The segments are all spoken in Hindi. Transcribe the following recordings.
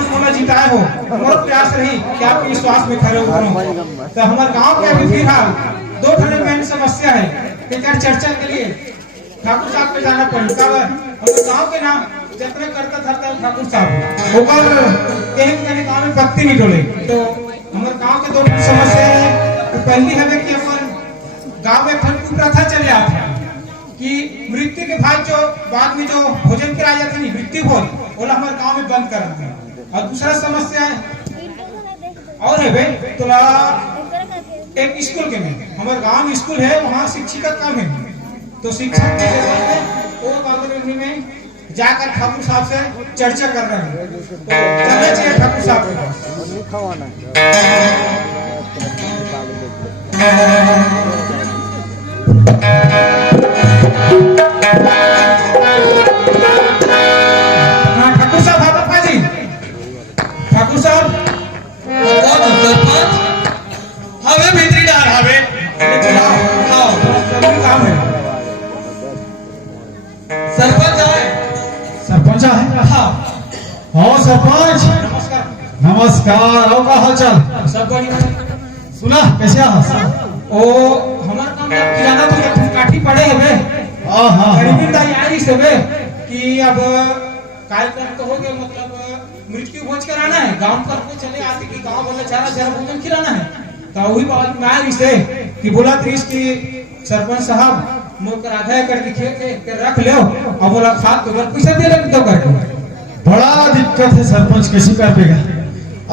अपन मोला जिताए हो, मोर प्रयास रही कि आपके विश्वास में खड़े उतरूं। तो हमारे गांव के अभी फिलहाल 2 ठने मेन समस्या है, एक चर्चा के लिए ठाकुर साहब पे जाना पड़ी। हमारे गांव के नाम जितने करता धरता ठाकुर साहब ओकर कहीं गांव में पत्ती नहीं डोले। तो हमारे गांव के 2 समस्या है। तो पहली है कि अपन गांव में प्रथा चले आता है कि मृत्यु के बाद में जो भोजन कराया जाता है मृत्यु भोज, वो हमारे गांव में बंद कर रखे हैं। और दूसरा समस्या है और है भाई तो एक स्कूल के में हमारे गांव में स्कूल है, वहाँ शिक्षिका कम है। तो शिक्षक की जरूरत है, वो बागों में जाकर ठाकुर साहब से चर्चा कर रहे हैं। तो चलना चाहिए ठाकुर साहब के पास। ठाकुर साहब हाथ जी, ठाकुर साहब हमें भीतरी डाल हमें काम है। सरपंच है, सरपंच है। हाँ सरपंच नमस्कार। नमस्कार। और का हाल चाल? सब बढ़िया। सुना कैसे ओ हमारे काम में किराना तो एक काठी पड़े है। हां हां गरीबी दाई आई से कि अब कार्यक्रम तो हो गया, मतलब मृत्यु भोज कराना है गांव पर को चले आते कि गांव वाले जरा भोजन खिलाना है। तो वही बात में आई से कि बोला त्रिश की सरपंच साहब मोकर आधा एकड़ की खेत है के रख ले और बोला खाद तो पैसा दे ले तो करके। बड़ा दिक्कत है सरपंच, कैसे कर पेगा?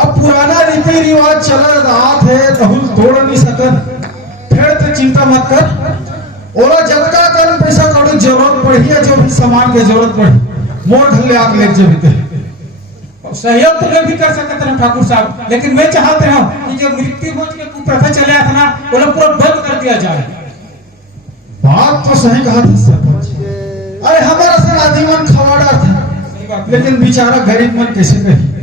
अब पुराना रीति रिवाज चला रात है तो तोड़ नहीं सकत। फिर तो चिंता मत कर, और जगह कर पैसा कौड़ी जरूरत पड़ी है, जो भी सामान की जरूरत पड़ी मोर ढल ले आके ले जेबते। सहयोग तो मैं भी कर सकता था ठाकुर साहब, लेकिन मैं चाहते हूँ कि जो मृत्यु भोज के कुप्रथा चले था ना वो लोग पूरा बंद कर दिया जाए। बात तो सही कहा था सरपंच। अरे हमारा सर आदीमन खवाड़ा था, लेकिन बेचारा गरीब मन कैसे कही।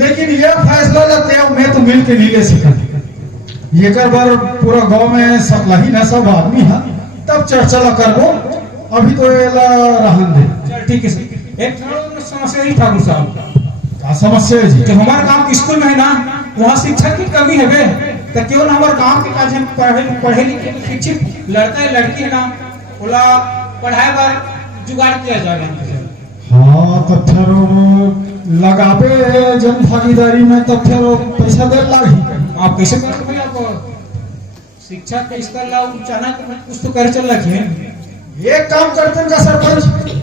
लेकिन ये फैसला लेते हो मैं तो मिल के नहीं ले सका। ये कर बार पूरा गांव में सकलाही ना सब आदमी है, तब चर्चा ला करबो। अभी तो रहन दे। चल ठीक है। एक समस्या ही ठाकुर साहब, क्या समस्या है जी? जो हमारे गांव के स्कूल में है ना वहाँ शिक्षक की कमी है बे। तो क्यों ना हमारे गांव के काज पढ़े लिखे शिक्षित लड़का है लड़की है ना बोला पढ़ाई पर जुगाड़ किया जाएगा। हाँ तो फिर लगाबे जन भागीदारी में तो फिर पैसा दे लागी। आप कैसे करोगे भाई? आप शिक्षा के स्तर ला ऊंचाना कुछ तो कर चल रखे हैं। एक काम करते हैं सरपंच,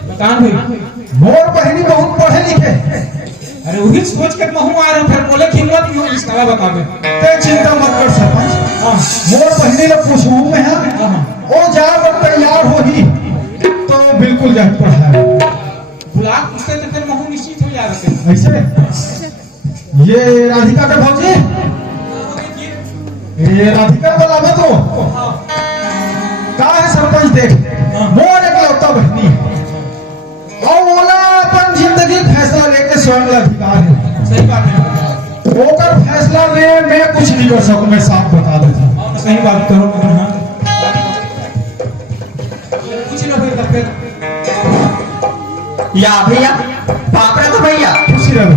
बतान भाई मोर बहनी बहुत पढ़े लिखे। अरे वही सोच के महू आ रहे फिर बोले खिलवत इसका बतावे। ते चिंता मत कर सरपंच, मोर बहनी ने पूछूं मैं है ओ जा तैयार हो ही तो बिल्कुल जा पढ़ा बुला पूछते तो फिर महू निश्चित हो जाएगा। ऐसे ये राधिका के भौजी, ये राधिका वाला में तो का है सरपंच देख मोर एक लौता बहनी और बोला अपन जिंदगी फैसला लेके स्वयं अधिकार है। सही बात है। ओकर फैसला में मैं कुछ नहीं कर सकूं, मैं साफ बता देता हूं। सही बात करो कुछ ना फिर या भैया पापड़ा तो भैया खुशी रहो।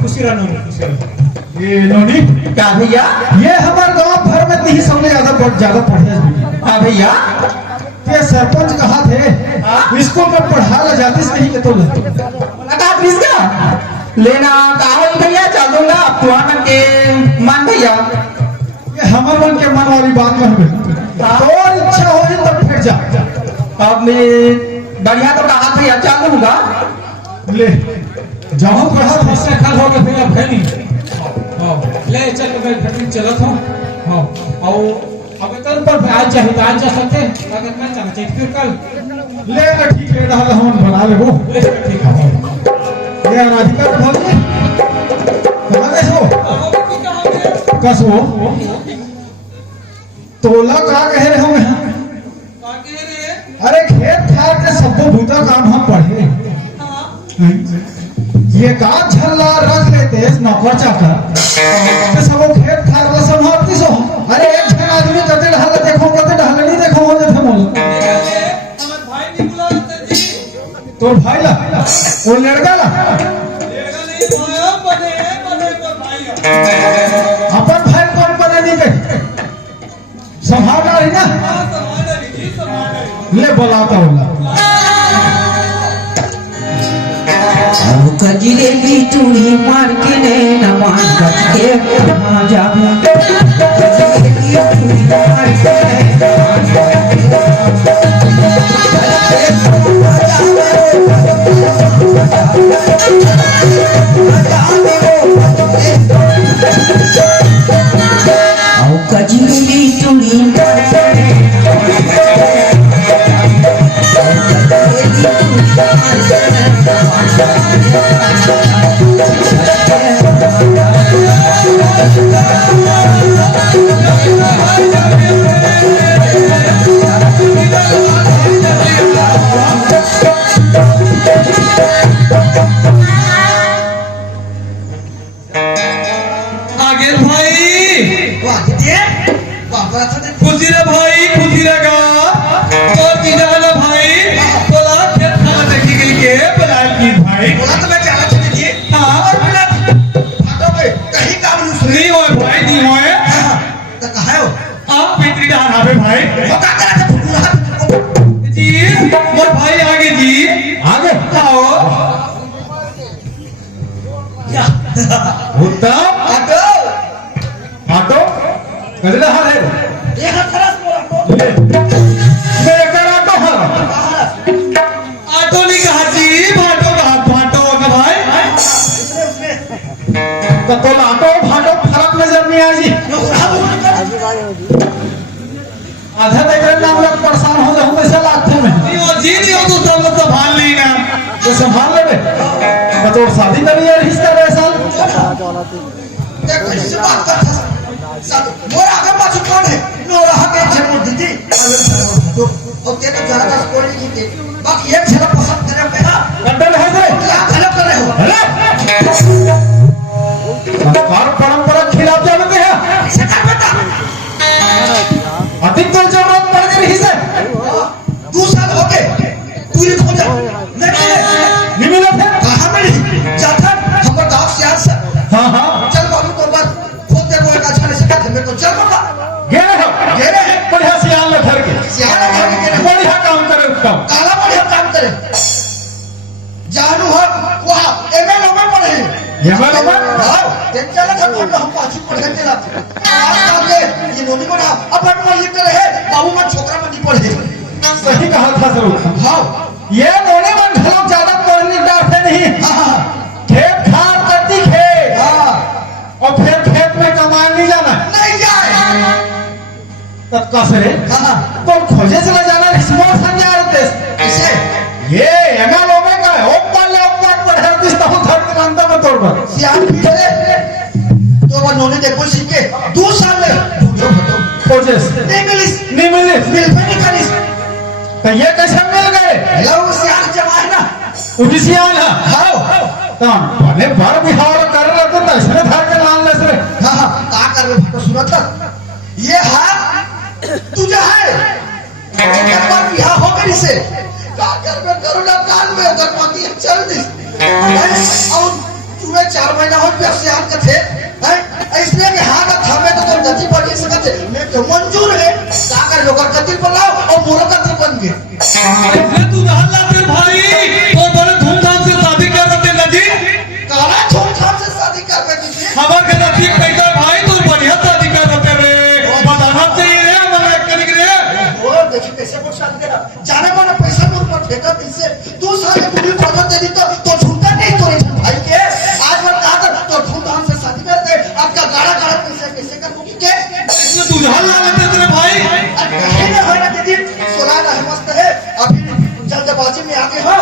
खुशी रहो। ये नोनी क्या भैया? ये हमारे गांव भर में तीन सबसे ज्यादा पढ़े। हाँ भैया ये सरपंच कहा थे स्कूल में पढ़ा ला जाती सही के तो मुलाकात किसका लेना कहा भैया चल दूंगा तुम्हारा के मन भैया। ये हमारे मन के मन वाली बात में तो इच्छा हो तो फिर जा। अब मैं बढ़िया तो कहा भैया चल दूंगा। ले जाओ पढ़ा था इससे खा हो गया भैया फैनी ले चल मैं फैनी चलत हूं। हां और अब कल पर आज चाहिए आज जा सकते अगर मैं जाना चाहिए फिर कल ले ठीक है डाल हम बना ले वो ठीक है। ये राधिका का भाभी कहां गए हो? कसो तोला का कह रहे हो? अरे खेत खार के सबको भूता काम हम पढ़े। ये काम झल्ला रख लेते नौकर चाकर तो सबो खेत खार ला संभालती सो। अरे एक जन आदमी कते ढाल देखो कते ढाल नहीं देखो हो जथे मोल हमार भाई नहीं बुलाते जी तो भाई ला वो लड़का ला अपन भाई कौन बने नहीं गए संभाल रही ना ले बोलाता हूँ कजरेली चूड़ी मार के ने नमान के कहाँ जाऊं कजरेली चूड़ी मार के कजरेली चूड़ी मार आगे भाई खुशी रे भाई खुशी रहेगा और दीदाना भाई बोला खेत खाना देखी गई के बोला की भाई बोला तो मैं जाना चाहती थी हाँ और बोला फाटो में कहीं काम नहीं सुनी नहीं होए भाई नहीं होए तो कहा हो आप पितरी डाल आवे भाई वो का करा था फुकुरा जी मोर भाई आगे जी आगे आओ या उत्तम फाटो ऑटो कजरा हाल है ये हाथ खराब बोला मैं करा तो हाल ऑटो नहीं कहा जी भाटो कहा भाटो का भाई तो ऑटो भाटो फर्क नजर नहीं आई जी आधा देकर नाम लग परेशान हो जाऊं कैसे लागते में नहीं हो जी नहीं हो तो सब लोग संभाल लेगा तो संभाल ले मैं तो शादी करी है रिश्ता रे साल देखो इसे बात करता सब मोर आगे पाछू कौन है नो रहा के छेड़ दीदी तो अब ते तो जरा का स्कोर नहीं की बाकी एक छेड़ा पसंद करे पे ना कंट्रोल है रे क्या गलत कर रहे हो अरे संस्कार परंपरा खिलाफ जानते हैं ऐसे कर बेटा अधिक तो जरूरत पड़ गई है 2 साल हो गए पूरी हो जा नहीं मिला था कहां में नहीं जाता हम गांव से आ हाँ हाँ चल बाबू तो बात खुद देखो एक अच्छा नहीं सिखा मैं तो चल बाबा गए हैं बढ़िया सियाल में धर के सियारा घर के बढ़िया काम करे उसका काला बढ़िया काम करे जानू हो वहां एमएलए में पढ़े एमएलए में हां तेन चला था तो हम पाछू पढ़े चला आज काम के ये नोनी को ना अपन में लिख रहे बाबू मन छोकरा में नहीं पढ़े सही कहा था सर हां ये नोने मन ढलोक ज्यादा पढ़ने डालते नहीं हां खेत खार करती खेत हां और फिर खेत में कमाने नहीं जाना नहीं जाए तब कसरे हां तो खोजे चला जाना रिश्वत समझा रहे इसे ये एमएलए में का ओपन पढ़े दिस तो धर के अंदर में तोड़ पर सियान पीछे तो वो नोनी देखो सीखे 2 साल में बुझो तो खोजे नहीं मिली मिल पे नहीं करी तो ये कैसे मिल गए लोग सियान जमा है ना उदिसियान है हां तम बने बार बिहार कर रहे थे तो इसने धर के लान ले सरे हाँ हाँ क्या कर रहे हो सुनो था ये है तुझे है एक बार बिहार हो गई से क्या कर रहे करोना काल में अगर पति चल दी और तुम्हें 4 महीना हो गया सियान के थे हैं इसलिए कि हाँ का थमे तो तुम गति बढ़ी सकते मैं तो मंजूर है क्या कर लो कर गति बनाओ और मोरो गति बन गए इसलिए तू हल्ला तेरे भाई और बड़े धूमधाम से शादी कर रहे ना जी काला धूमधाम से शादी कर रहे थे खबर के नजदीक पैसा भाई तू बढ़िया शादी कर रहे रे बताना चाहिए रे मगर करी रे वो देखिए कैसे वो शादी करा जाने वाला पैसा मेरे ऊपर फेंका इससे 2 साल में पूरी प्रॉब्लम दे दी तो झूठा नहीं तो भाई के आज मैं कहा था तो धूमधाम से शादी कर दे आपका गाड़ा गाड़ा कैसे कर दूंगी के इसलिए तू हल्ला लेते तेरे भाई कहीं ना होना दीदी सुनाना है मस्त है अभी जल्दबाजी में आगे हो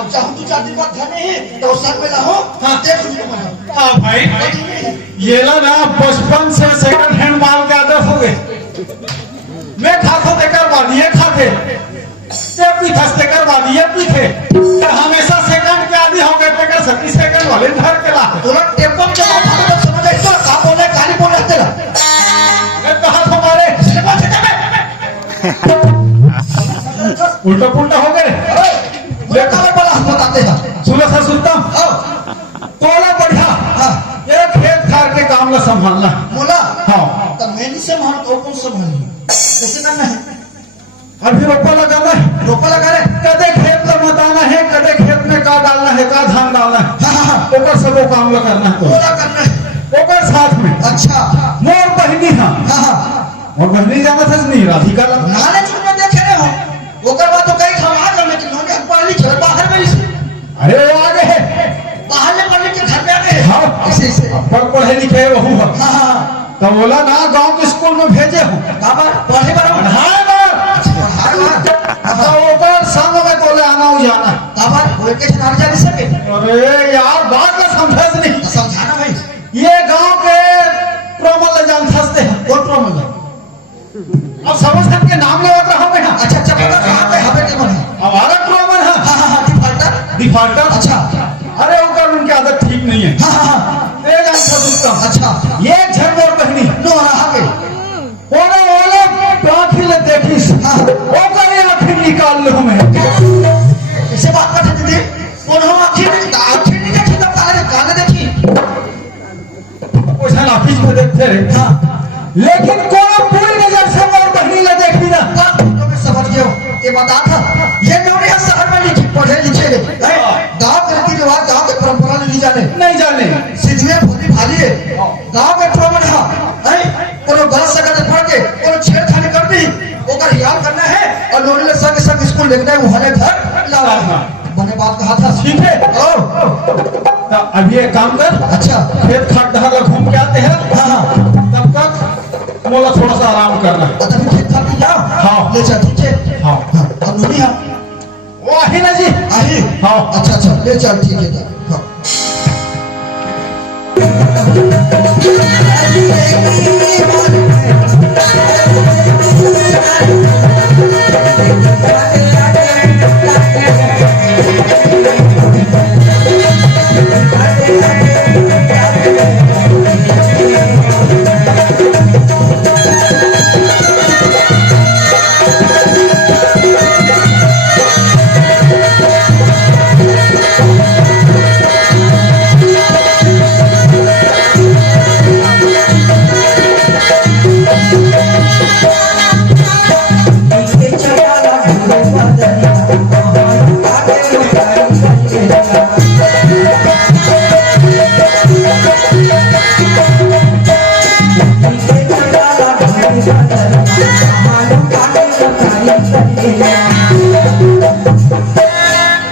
अब चाहूं 2-4 दिन बाद घर नहीं तो सर में रहो देख लीजिए मजा हाँ भाई ये ना बचपन से सेकंड हैंड माल के आदत हो गए मैं खाते देकर वादिये खाते ये पीठा देकर वादिये पीठे हमेशा सेकंड के आदि हो गए थे 30 सेकंड वाले धर के ला तुरंत टेम्पो के माथा में समझ आई तो का बोले गाली बोल रहे तेरा मैं कहा तुम्हारे उल्टा पुल्टा हो गए मुझे कब बड़ा हम बताते हैं सुनो सर सुनता हाँ तोला बढ़िया ये खेत खार के काम संभालना है। मोला हाँ तो मैं नहीं संभाल तो कौन संभाली कैसे करना है अभी रोपा लगाना है, रोपा लगा रहे कदे खेत में मताना है, कदे खेत में का डालना है, का धान डालना है, हाँ ओकर सब वो काम करना है। तो मोला करना है ओकर साथ में अच्छा मोर बहनी हाँ हाँ और बहनी जाना था नहीं राधिका लग नाले चुन में देखे रहे हो ओकर बाद तो कई हम आ गए लेकिन हमने पढ़ लिख बाहर में इसे अरे वो आगे है बाहर में पढ़ लिख के घर में आ गए हाँ ऐसे ऐसे पढ़े लिखे वहू है हाँ हाँ तो बोला ना गांव के स्कूल में भेजे हो बाबा पढ़े बड़ा पढ़ाए तो ओकर संग में बोले आना हो जाना बाबा वो के नाम जाने सके अरे यार बात का समझ नहीं समझाना भाई ये गांव के प्रमल जान फंसते हैं कौन प्रॉब्लम है अब समझ के नाम लेवत रहा मैं अच्छा अच्छा पता कहां पे हमें टेबल है हमारा प्रमल है हाँ हाँ हाँ डिफॉल्टर डिफॉल्टर अच्छा अरे ओकर उनकी आदत ठीक नहीं है हाँ हाँ ए जान फंसता अच्छा ये झरमोर बहनी नो रहा के ओरे ओले आंखी ले देखिस हाँ ओकर आंखी निकाल लो मैं इसे बात करते दीदी कौन हो आखिर नहीं देखी तो काले देखी ओछा ऑफिस में देखते रहे हाँ लेकिन कोनो पूरी नजर से मोर बहनी ले देखी ना तो मैं समझ गया ये बता था ये मेरे यहाँ शहर में लिखी पढ़े लिखे गाँव के रीति रिवाज गाँव के परंपरा नहीं जाने नहीं जाने सीधे भोली भाली है गाँव के प्रॉब्लम है कोनो गलत जगह पढ़ के कोनो छेड़खानी कर दी ओकर याद करना है और लोगों ने संग संग स्कूल देखना है वहां घर लाना है मैंने बात कहा था ठीक है ओ तो अभी एक काम कर अच्छा खेत खाट डहर घूम के आते हैं हाँ हाँ तब तक मोला थोड़ा सा आराम करना है तभी खेत खाती जाओ हाँ। ले चल ठीक है हाँ हाँ अब नूनी हाँ वो आही ना जी आही हाँ अच्छा अच्छा ले चल ठीक है हाँ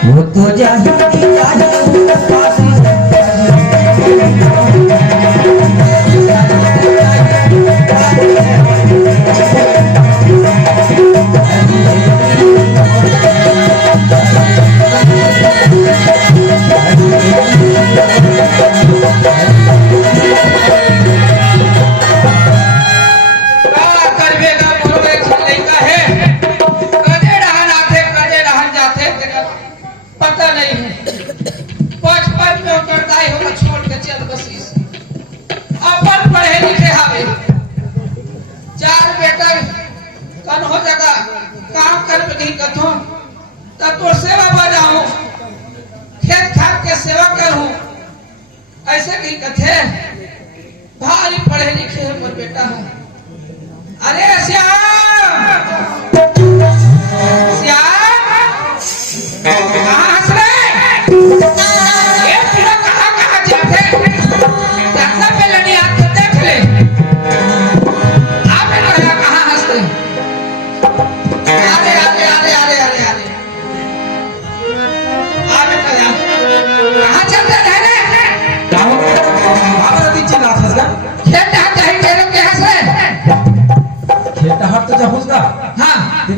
वो तो ऐसे नहीं कथे भारी पढ़े लिखे है मोर बेटा है अरे श्याम श्याम कहाँ हंस रहे ये पूरा कहाँ जाते जाता पहले नहीं आते देख ले आप कहाँ हंसते अरे अरे अरे अरे अरे अरे अरे कहाँ चलते रहे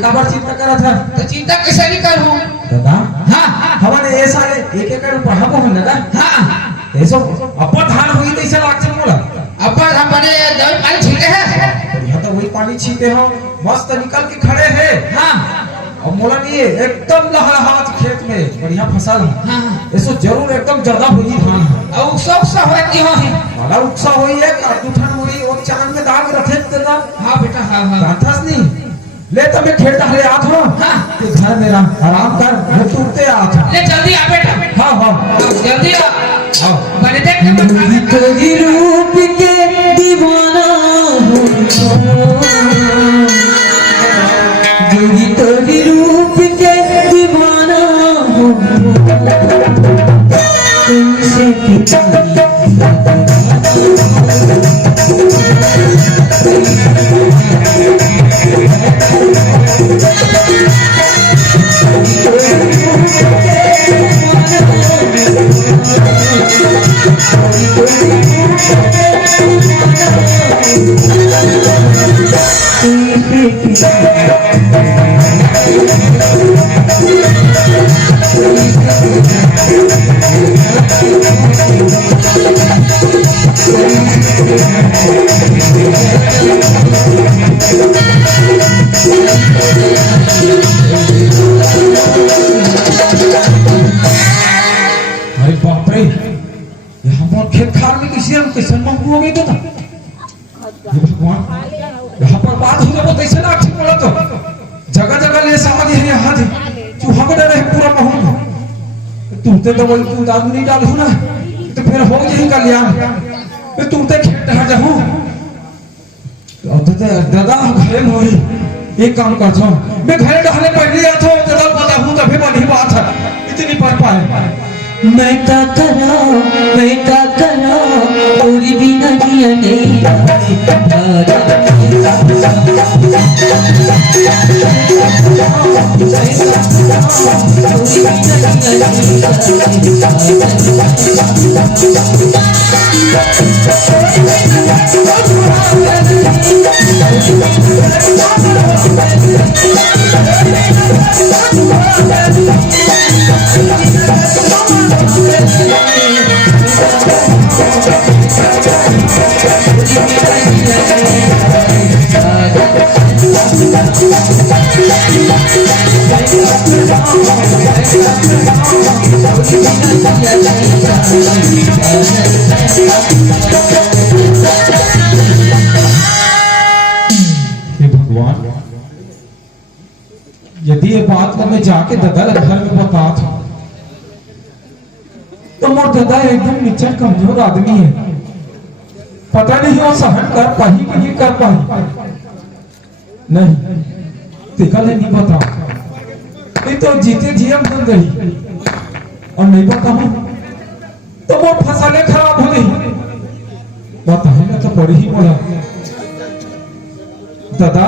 काबर चिंता करा था तो चिंता कैसे नहीं करूं दादा हाँ हमारे ये सारे एक एकड़ पढ़ाबो हो ना हाँ ऐसो अपन धान होई तैसे लागछ मोला अपन हम बने दवाई पानी छीटे हैं यहां तो वही पानी छीते हो मस्त निकल के खड़े हैं हाँ और मोला नहीं एकदम लहलहात खेत में बढ़िया फसल हाँ ऐसो जरूर एकदम ज्यादा होई धान और सब सब होती हो बड़ा उत्साह होई है काटूठन होई और चांद में दाग रखे दादा हाँ बेटा हाँ हाँ गांठस नहीं ले तो मैं खेलता हले आ था हाँ तो घर मेरा आराम कर मैं टूटते आ था ले जल्दी आ बेटा हाँ हाँ जल्दी आ हाँ बने देख के रूप के अरे बाप रे, यहाँ पर खेत खार में कैसे मंगू हो गई तो ना ये भगवान, यहाँ पर बात हो जाए कैसे ना ठीक पड़ा तो जगह जगह ले समझ है यहाँ थी चूहा को डर है पूरा माहौल तुम ते तो बोल तू दाद नहीं डाल हो ना तो फिर हो यही कल्याण तुम ते खेत डहा जाहू अब तो दादा घरे मोही एक काम करता हूँ मैं घरे डहाने पहले आता हूँ दादा पता हूँ तभी बड़ी बात है इतनी पढ़ पाए मैं का करा पूरी बिना दिया नहीं भगवान, यदि ये बात को मैं जाके दादा घर में बता था तो मोर दादा एकदम निचर कमजोर आदमी है, पता नहीं वो सहन कर पाही कि नहीं कर पाही। नहीं देखा नहीं बता, ये तो जीते जी हम बन गई और नहीं बताऊं तो वो फसलें खराब हो गई। बताए ना तो बड़ी ही बोला दादा,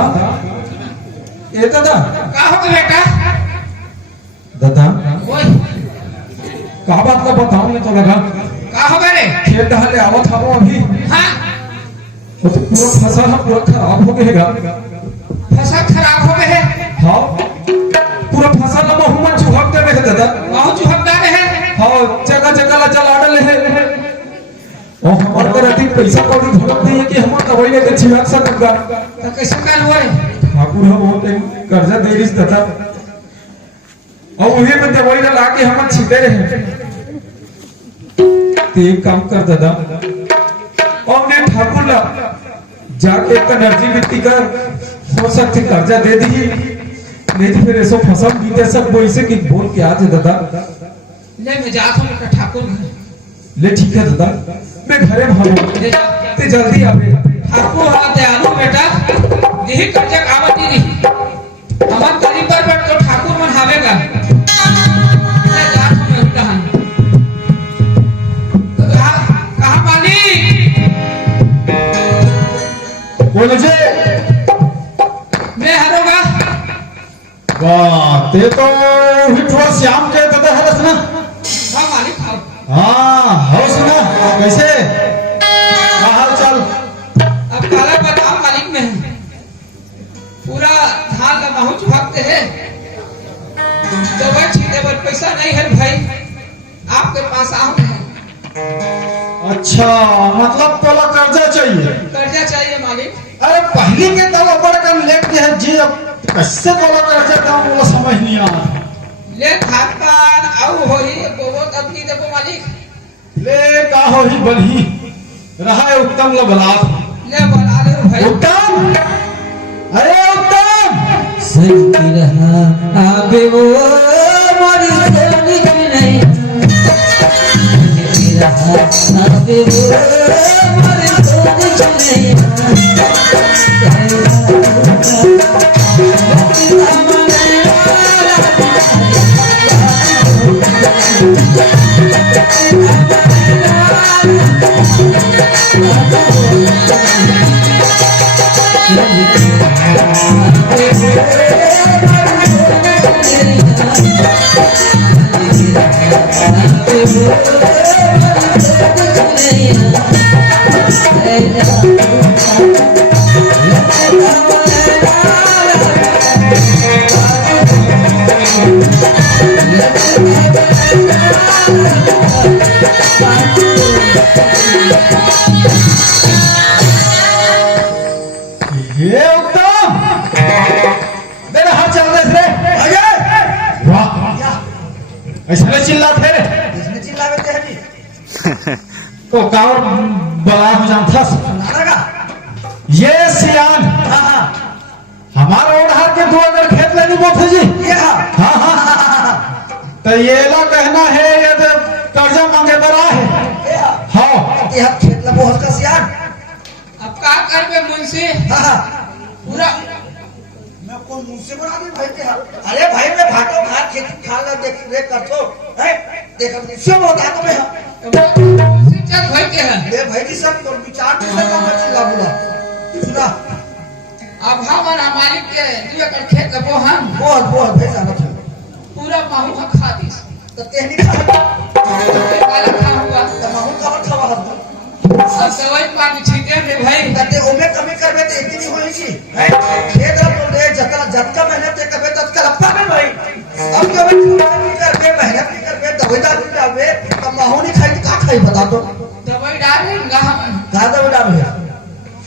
ए दादा का हो गया बेटा? दादा ओए का बात का बताऊं ये तो लगा का हो गया रे? खेत डहाले आवत हवो अभी हाँ वो तो पूरा फसल है पूरा खराब हो गएगा। फसल खराब हो गए है। हाँ पूरा फसल में बहुमन चुहक दे रहे दादा। बहुत चुहकदार है। हाँ जगह जगह ला चला डाले है और हमारे को रहती पैसा कौड़ी घटक नहीं है कि हम दवाई लेके छिड़क सकता। तो कैसे कर हुआ रे? ठाकुर है बहुत कर्जा दे रही दादा और उन्हें में दवाई ला के हम छीटे रहे। तो एक काम कर दादा और उन्हें ठाकुर ला जाके एक एनर्जी मिट्टी कर हो सकती कर्जा दे दी, नहीं तो फिर ऐसा फसल बीते सब बोई से कि बोल के आज दादा ले मैं जाता हूँ बेटा ठाकुर घर। ले ठीक है दादा मैं घरे भागू ले जा। ते जल्दी आवे। ठाकुर हाँ दयालु बेटा, यही कर्जा कावती रही हमार गरीब पर बैठ तो ठाकुर मन हावेगा। ले जाता हूँ मैं उठा कहाँ मालिक? बोले जे मैं हरोगा। वाह ते तो हिठवा श्याम के दादा हरस ना। हाँ मालिक आओ। हाँ हो सुना कैसे हाल चाल? अब काला बताओ मालिक में पूरा धान का बहुत चुहकते है तो वह छीने पर पैसा नहीं है भाई, आपके पास आओ है। अच्छा मतलब तोला कर्जा चाहिए? कर्जा चाहिए मालिक। अरे पहले के तोला बड़ा कम लेके है जी, अब कैसे तोला कर्जा का वो समझ नहीं आ रहा। ले खान पान आउ होही गोबर अपनी देखो मालिक। ले का हो ही बलही रहा है उत्तम लबलात। ले बना ले भाई। उत्तम, अरे उत्तम सही रहा आबे वो मोरी सोनी की नहीं रहा आबे वो मोरी सोनी की नहीं ये उत्तम मेरे हाथ चल रहे थे वाह ऐसा नहीं चिल्लाते इसने चिल्लावे थे हजी तो कावर बला हो जानता नारा ये सियान हां हां हमारा ओढ़ार के दो अगर खेत लेनी बोते जी ये हां हाँ हाँ तो ये ला कहना है ये तो कर्जा मांगे बरा है ये हां हाँ ये हम खेत ला बहुत का सियान अब का करबे मुंशी हां हां पूरा मैं कौन मुंह से बना दी भाई के हाथ अरे भाई मैं भाटो भात खेती खा ला देख रे करतो है देख अब निश्चय बता दो मैं मुंशी चल भाई के है ये भाई जी सब तो विचार से काम चिल्ला बोला सुना अब हमारा मालिक के तू कर खेत को हम बहुत बहुत भाई जाना था पूरा माहू खा दी तो कहनी खा वाला खा हुआ तो माहू का खावा हम अब दवाई पानी छीटे रे भाई कहते ओमे कमी करबे तो एक दिन होई छी है खेत रा बोल रे जतना जतका मेहनत करबे तत्का लपा में भाई अब कभी कमी करबे मेहनत नहीं करबे दवाई डाल जावे तो माहू नहीं खाई का खाई बता दो दवाई डालेंगे हम का दवाई डाल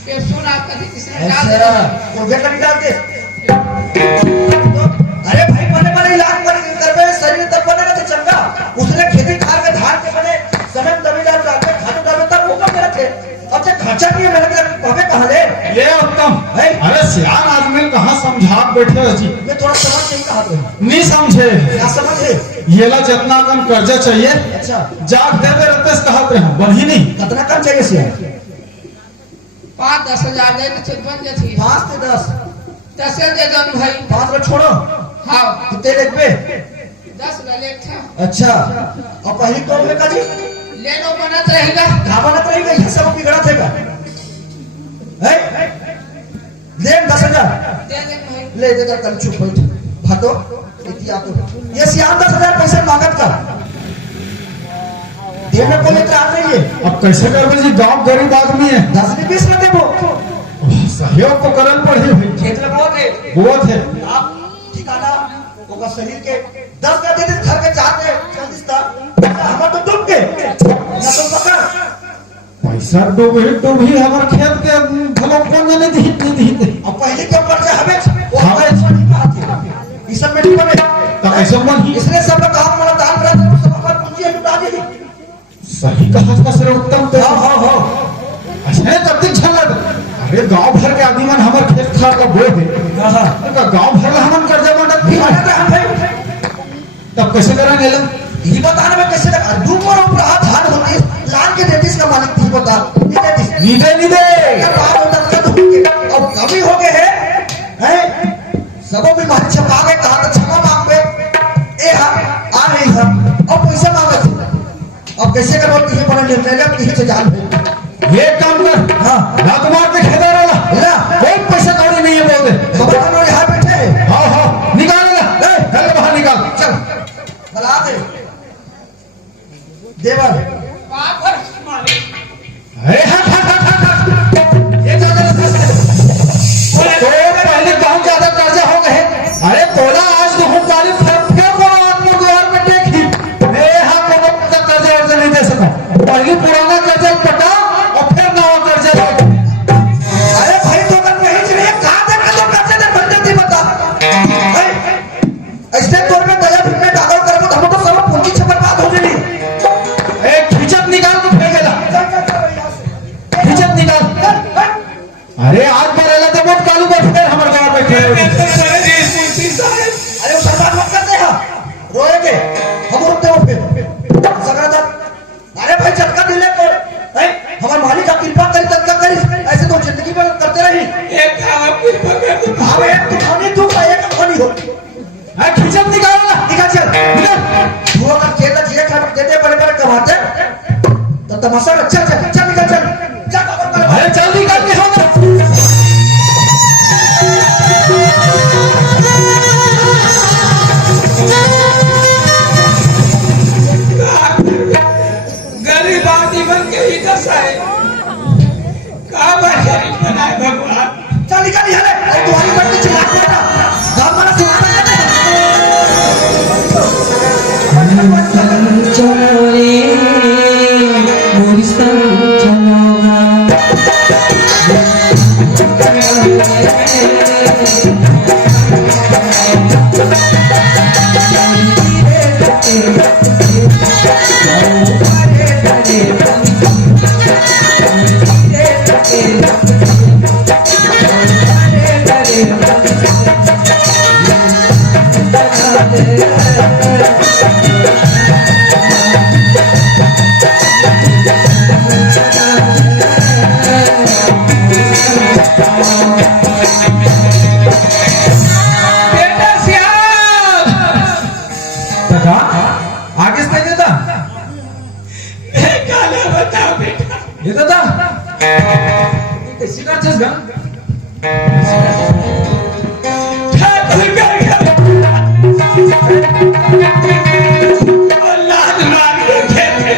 के सुना कभी किसने डाल अच्छा वो बेटा भी डाल दे अरे भाई बने बने इलाज बने करबे शरीर तब बनेगा तो चंगा उसने खेती खा के धान के बने समय दवाई डाल के खाने डाल तब वो कब थे अब से खर्चा नहीं है मेहनत पवे कहां ले ये उत्तम है? अरे सियान आदमी कहाँ समझा बैठे हो जी मैं थोड़ा समझ नहीं कहा तो नहीं समझे क्या समझ है ये ला जितना कम कर्जा चाहिए अच्छा जाग दे दे रहते कहत रहे बनी नहीं कितना कम चाहिए सिया 5-10 हजार दे तो बन जाती 5 से 10 10 दे दो भाई 5 लोग छोड़ो हाँ कितने लेट पे 10 ले था अच्छा और पहली तो में का जी ले लो बनत रहेगा गावनत रहेगा ये सब बिगड़ा थेगा है ले 10,000 दे दे भाई ले दे कर कल चुप बैठ भाटो इतिया तो ये सियान 10,000 पैसे मांगत का दे में कोई इतराज नहीं है अब कैसे करबे जी गांव गरीब आदमी है 10 में 20 में देबो सहयोग तो करन पड़ी भाई खेत लगवा दे बहुत है आप ठिकाना ओका शरीर के 10 का दे दे घर के चार में जल्दी सा हम तो डूब के ना तो पकड़ पैसा डूबी हमार खेत के भलो कौन नहीं दी अब पहले के ऊपर से हमें हमें ये सब में नहीं बने तो कैसे मन ही इसलिए सब लोग काम वाला दान करते हैं सब अपन पूंजी लुटा दी सही कहा का सर उत्तम तो हां हां अच्छा तब तक झलक अरे गांव भर के आदमी मन हमार खेत खार का बोल दे हां का गांव भर ला हमन कर्जा मांगत भी माने तो हम भाई तब कैसे करेंगे लन ये बताने में कैसे दू मोर ऊपर हाथ हाथ होती लान के देतीस का मालिक थी बता ये देतीस नीदे क्या बात होता था तो अब कमी हो गए हैं सबों भी मार छपा गए कहा तो क्षमा मांग पे ए हां आ नहीं हम अब पैसा मांगे थे अब कैसे करो किसी बड़ा निर्णय ले किसी से जान है ये काम कर हां रात मार के खेदा रहा ला कोई पैसा कौड़ी नहीं है बोलते खबर हम लोग यहां बैठे हैं हाँ हाँ निकाल ले चल बाहर निकाल चल बला दे देवर पापर मालिक अरे हट ये क्या कर रहा है तो पहले बहुत ज्यादा कर्जा हो गए अरे तोला आज तो हम तारीफ फिर कोनो आदमी द्वार में देखी ए हां कोनो कर्जा वर्जा नहीं दे सका पहले पुराना कर्जा पटा और फिर नया कर्जा ले अरे भाई तो कर नहीं चाहिए कहां तक तो कर्जे दे बन जाती बता ऐसे तौर पे दया फिर में दागल करबो हम तो सब पूंजी छपर बात हो गई ए खिचत निकाल के फेंकेला खिचत निकाल अरे आज मरेला तो बहुत कालू पर फिर हमर गांव में खेल अरे वो बर्बाद मत करते हैं रोएंगे हम रुकते हो फिर सगरा अरे भाई झटका दिले को हमारे मालिक का कृपा करी तक करी ऐसे तो जिंदगी में करते रही एक खावा कुछ पकड़ दो हम एक तो खानी तू का एक खानी हो खिचत निकालना निकाल चल निकाल तू अगर खेत जिए खा देते बड़े बड़े कमाते तो तमाशा अच्छा चल चल निकल जीवन के ही दशा है। का बारी बनाए भगवान। चल निकल यहाँ ले। और तुम्हारी बात तो चिल्ला के ना। गाँव वाला सुनता है आगे से देता गाना बता बेटा। देता था सिगार चस गा ठाकुर का औलाद मार के थे।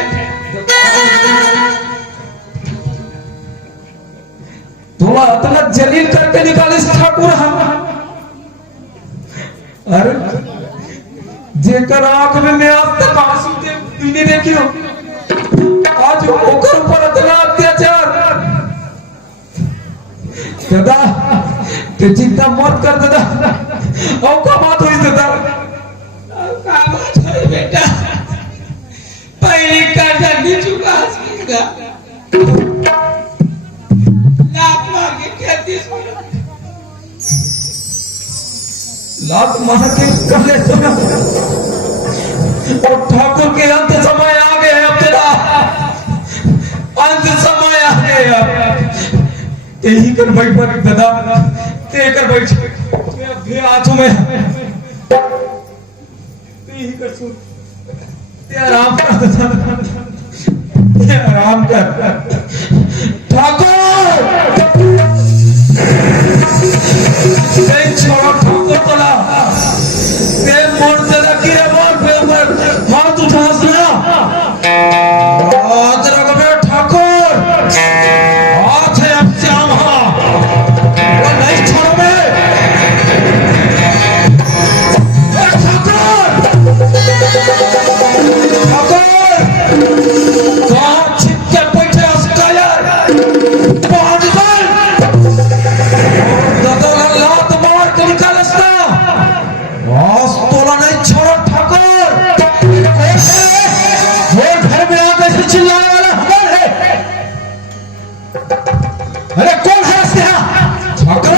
तुम इतना जलील करके निकालिस ठाकुर हम। अरे जेकर आंख में मैं आज तक आंसू पीने देखियो, आज ओकर ऊपर इतना अत्याचार। दादा ते चिंता मत कर दादा, और का बात हुई दादा? का बात है बेटा? पहली कर्जा नहीं चुका सकेगा। लात मार के खेती लात मार के कर ले सुना। और ठाकुर के अंत समय आ गए अब तेरा अंत समय आ गया। यही कर बैठ पर दादा, ते कर बैठ। मैं अभी हाथों में यही कर सुन। ते आराम कर दादा, ते आराम कर। ठाकुर ते छोड़ो ठाकुर तोला, ते मोड़ तेरा गिरे मोड़ पे ऊपर हाथ उठा सुना। तेरा कबे ठाकुर हाथ है अब श्याम, वो नहीं छोड़ोगे ठाकुर। ठाकुर कहाँ छिप के बैठे उसका यार, पहुंच गए दादा लात मार के निकाल इसका। तोला नहीं छोड़ो ठाकुर। वो घर में आकर से चिल्लाने वाला कौन है? अरे कौन है इसके यहाँ? ठाकुर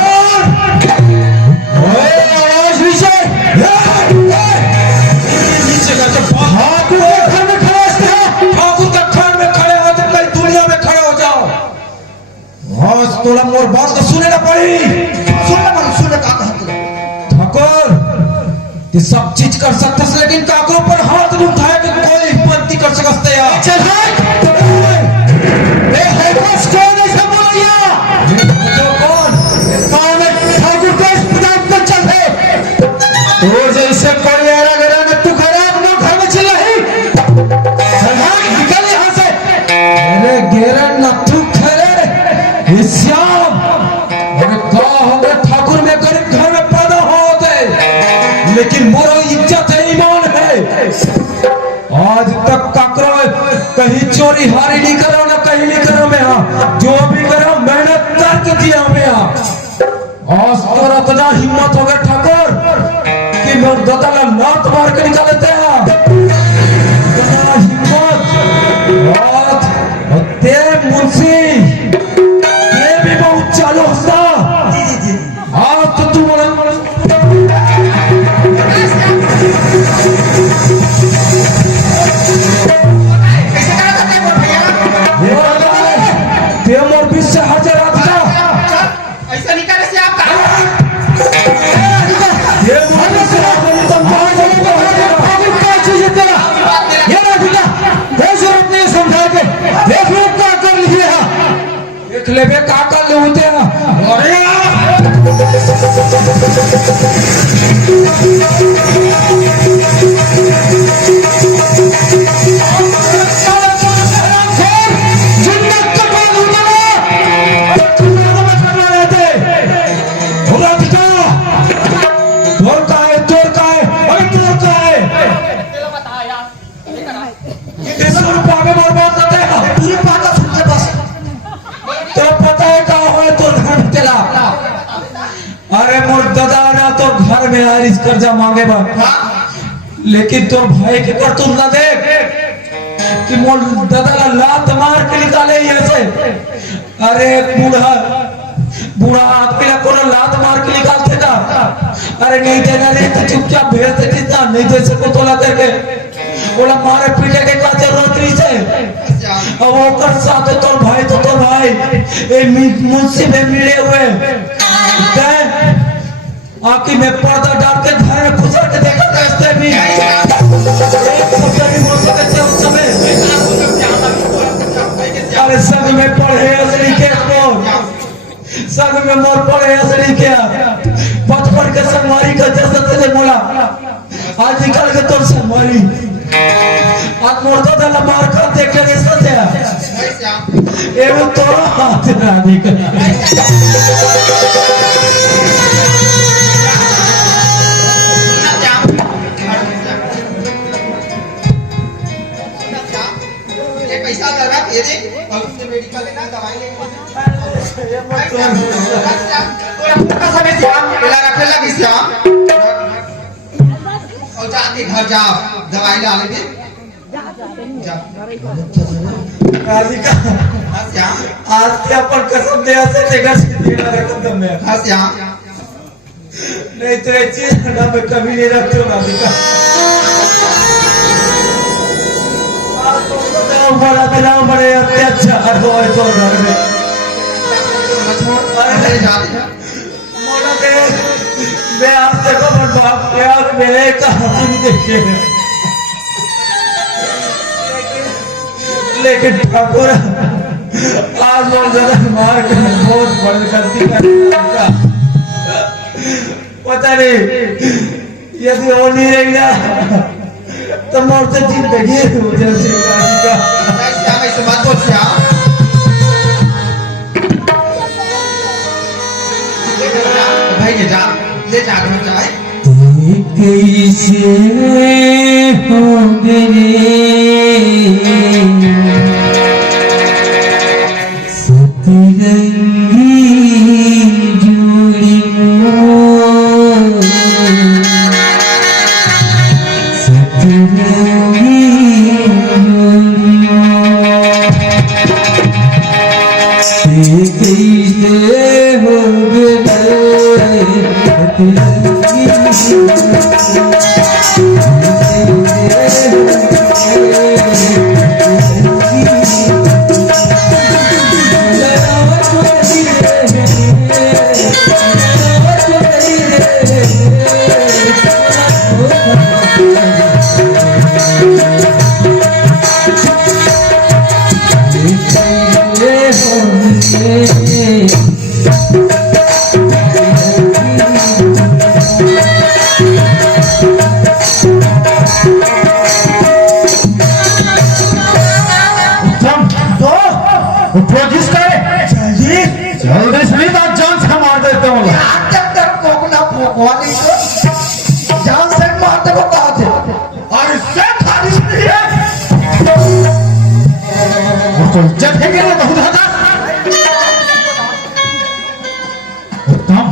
आवाज नीचे नीचे का। तो ठाकुर के घर में खड़े इसके यहाँ, ठाकुर के घर में खड़े हो तो कई दुनिया में खड़े हो जाओ। तोला मोर बात तो सुने ना पड़ी। सुनने का कहते ठाकुर ये सब चीज कर सकते हैं, लेकिन काकों पर हाथ नहीं उठाया कि कोई हिम्मत कर सकते हैं। चल ए है बस कौन ऐसा बोलिया? तो कौन? ठाकुर को अस्पताल पर चल है। तो जैसे कोई ऐरा गरा ने तू खराब ना घर में चल रही। निकल यहाँ से। अरे गेरा ना तू खरे श्याम। अरे का हो गया ठाकुर में गरीब घर में पैदा होते, लेकिन मोरो इज्जत है, ईमान है। आज तक काकरो कहीं चोरी हारी नहीं करो ना कहीं नहीं करो मैं। हाँ जो भी करो मेहनत करके दिया मैं। आज तोरा इतना हिम्मत हो गया ठाकुर कि मैं दादा ला लात मार के निकाल देते हैं। इतना हिम्मत और ते मुंशी ये भी बहुत चालू हंसता। आज तो तू बोला ऐसा नहीं करे से आप देख ले बे का कर ले होते हैं। अरे में आरिस कर्जा मांगे बा, लेकिन तोर भाई के करतूत ना देख कि मोर दादा ला लात मार के निकाले ऐसे। अरे बूढ़ा आदमी ला कोनो लात मार के निकालते का? अरे नहीं देना रे तो चुपचाप भेज दे, कितना नहीं दे सको तो ला करके बोला मारे पीटे के का जरूरत नहीं से। अब वो कर साथ तोर भाई तो तोर भाई ए मुझसे में मिले हुए आखी में पर्दा डाल के घर में घुसा के देखा रास्ते में एक सफरी मोटर के चल समय। अरे संग में पढ़े असली के संग में मोर पढ़े असली के बचपन के संगवारी का जैसा तेरे बोला आज निकल के तोर संगवारी आज मोर दादा ला मार कर देख के सत्या एवं तोरा हाथ ना निकला। पैसा लगा ये दे और उससे मेडिकल लेना दवाई लेना थोड़ा समय श्याम पेला रखे लगी श्याम और जाके घर जा दवाई ला लेंगे जा राधिका श्याम आज ते अपन कसम दे ऐसे जगह से देना रकम दम में हाँ श्याम नहीं तो ये चीज ना मैं कभी नहीं रखते हूँ राधिका। बड़ा बिना बड़े अत्याचार हो तो घर में अरे जा मोड़ा दे मैं आज तक अपन बाप प्यार मेरे कहानी देखे लेकिन ठाकुर आज वो जरा मार के बहुत बड़ी गलती कर पता नहीं यदि वो नहीं रहेगा तो मौत जिंदगी हो जैसे राधिका। श्याम ऐसे मत बोल श्याम भाई ये जा ले जा घर जाए कैसे हो गए सतरंगी जोड़ी मोर सतरंगी जोड़ी मोर कैसे हो गए जान से मारते को कहा थे और इससे खारिश नहीं है तो इज्जत है क्या बहुत ज्यादा उत्तम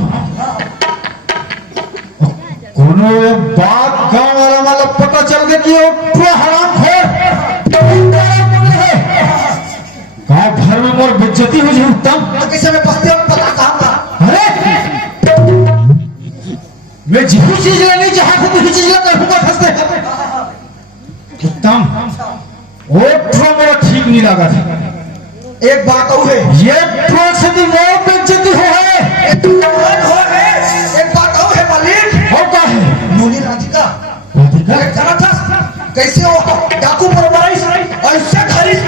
कोनो ये बात गांव वाला वाला पता चल गया कि वो पूरा हरामखोर गांव भर में मोर बेइज्जती हो जी उत्तम तो किसी में बस्ती में पता कहाँ था अरे मैं जिहू चीज नहीं चाहता तो चीज ला करूंगा फंसते उत्तम वो मेरा ठीक नहीं लगा था। एक बात और है ये ट्रक से भी बहुत बेइज्जती है एक बात और है मालिक और क्या है नूनी राधिका राधिका जाना था कैसे हो डाकू परवरिश ऐसे खारिश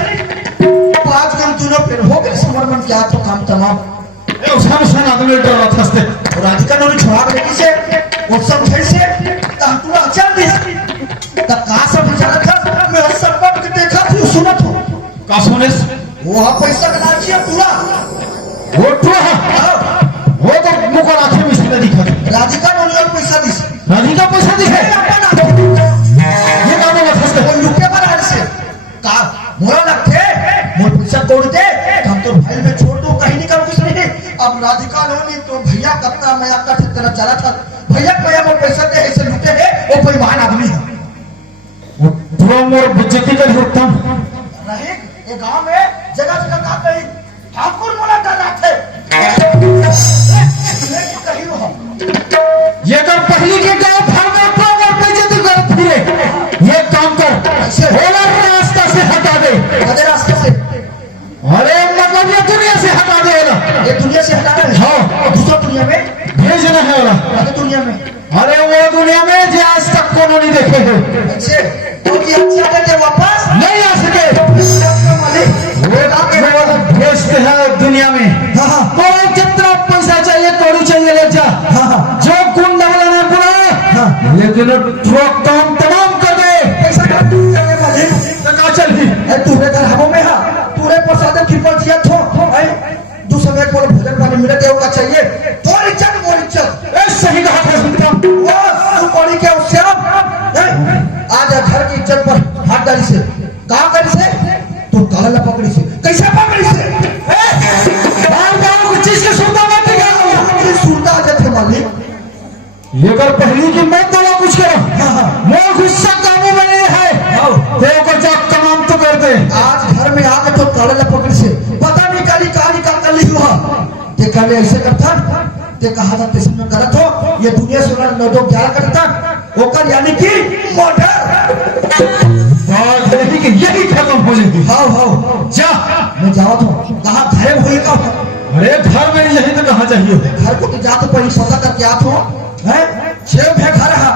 5 दिन तूने फिर हो गए समर्पण किया तो काम तमाम ए उसका सन आदमी डर रहा था राधिका ने छोड़ा बेटी से वो सब से तू अचार दे तब कहां से बेचारा था मैं सब के देखा थी सुना था का सुने वो पैसा का लाची है पूरा वो ट्रक वो तो मुको आंखें में सीधा दिखा राधिका ने उन्हें पैसा दी राधिका पैसा दिखे ये काम में फंसते वो लुके पर आ से का मोरा लगते मोर पैसा तोड़ दे हम तो भाई में छोड़ दो कहीं निकल कुछ नहीं अब राधिका ने तो भैया कत्ता मैं आपका तरफ चला था भैया भैया वो पैसा दे ऐसे लूटे है वो बेईमान आदमी है वो पूरा मोर बेइज्जती कर सकता नहीं ये गांव में जगह जगह का कहीं ठाकुर मोला डर रहे कहीं हो ये कर पहली के गांव भर में पूरा मोर बेइज्जती कर फिरे ये काम कर बोला रास्ता से हटा दे अरे रास्ते से अरे मतलब ये दुनिया से हटा दे वाला ये दुनिया से हटा रहे हाँ दूसरा दुनिया में भेजना है वाला अरे दुनिया में अरे वो दुनिया में जो आज तक कोनो नहीं देखे हो अच्छे तो कि अच्छा देते वापस नहीं आ सके मालिक वो वाला भेजते हैं दुनिया में हाँ हाँ तो कितना पैसा चाहिए कौड़ी चाहिए ले जा हाँ जो कुंड वाला ने बुलाए हाँ लेकिन वो काम तमाम कर दे पैसा का करने मालिक तो कहा चल भी ए तूरे घर हमो में हा तूरे प्रसाद की जिया थो ए दू समय को भोजन पानी मिले देव का चाहिए मोर इज्जत ए सही कहा था सुनता वो तू कोड़ी के श्याम आज घर की इज्जत पर हाथ डाली से कहा करी से तू काला ला पकड़ी से कैसे पकड़ी से बार कुछ चीज के सुनता मत ये सुनता जथे मालिक ये कर पहली की मत बोला कुछ करो हाँ हाँ मोर गुस्सा काबू में नहीं है तेरे को जो तमाम तो कर दे आज घर में आके तो काला ला पकड़ी से पता नहीं काली कहानी का कर ली हुआ ते कल ऐसे करता ते कहा था तेरे में करत हो ये दुनिया से ना दो क्या करता ओकर यानी कि मर्डर बात है कि यही खत्म हो जाएगी हां हां जा मैं जावत हूं कहां घरे हुई का अरे घर में यही तो कहा चाहिए घर को तो जा तो पहले पता करके आत हो हैं छह भे घर है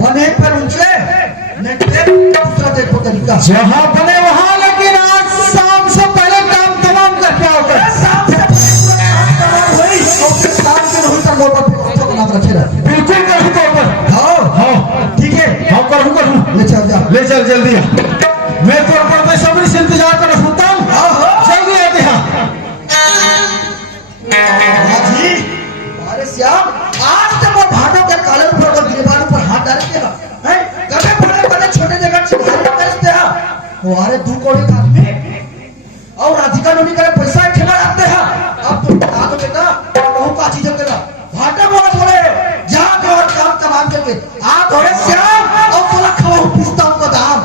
बने पर ऊंचे नेटे दूसरा देखो तरीका जहाँ बने वहाँ लेकिन आज शाम से पहले काम तमाम करके आओ शाम से तमाम हुई और शाम के रोहित का मोटा पे बना कर रखे रहे बिल्कुल नहीं तो ऊपर हाँ हाँ ठीक है हाँ करूँ ले चल जा ले चल जल्दी मैं तो ऊपर में सभी से इंतजार कर सुनता हूँ हाँ हाँ जल्दी आते हैं जी अरे श्याम आज तक वो भाटों के काले ऊपर और गिरबान पर हाथ डाल के हैं कभी बड़े बड़े छोटे जगह छिपाने करते हैं वो अरे दू कोड़ी का आदमी और राधिका नोनी करे पैसा ठेला रखते हैं अब तो आ तो बेटा वो का चीज तेरा भाटा बोला बोले जा के और काम तमाम करके आ थोड़े श्याम और तोला खवा पिस्ता को दाम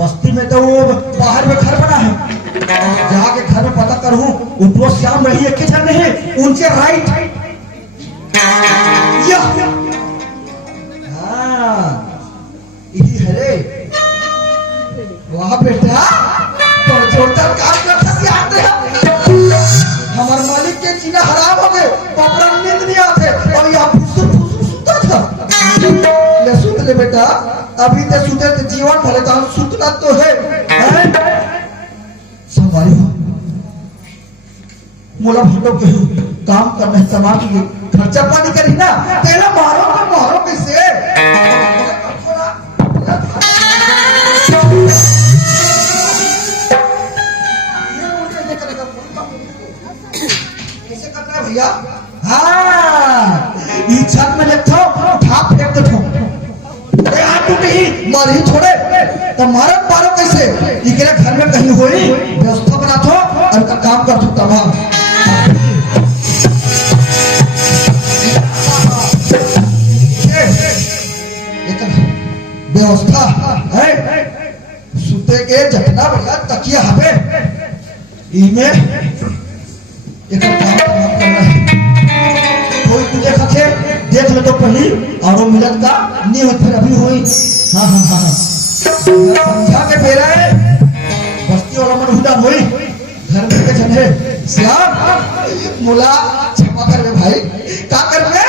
बस्ती में तो वो बाहर में घर बना है जाके घर में पता करूं उनको श्याम नहीं एक जन नहीं उनसे राइट यही है रे वहां बेटा तो जोरदार काम करता सी आते हैं हमारे मालिक के जीना हराम हो गए पकड़ा नींद नहीं आते और यहाँ फुसुर फुसुर सुता था ले सुत ले बेटा अभी ते सुते ते जीवन भले तो सुतना तो है संभाली हो मोला भटो के काम करने तमाम की खर्चा पानी करी ना तेरा मारो कैसे कैसे करना है भैया हाँ ये छत में लगता ठाप फेंक दो मारी छोड़े तो मारत मारो कैसे इकरे घर में कहीं होई व्यवस्था बना दो और का काम कर दो तमाम व्यवस्था है सुते के जतना बढ़िया तकिया हवे इमे एक काम तमाम करना है कोई तुझे खचे देख ले तो पहली और मिलत का नहीं हो फिर अभी हुई हाँ हाँ हाँ समझा के फेरा है बस्ती वाला मन हुदा हुई घर में के जन है श्याम मुला क्षमा कर ले भाई का कर ले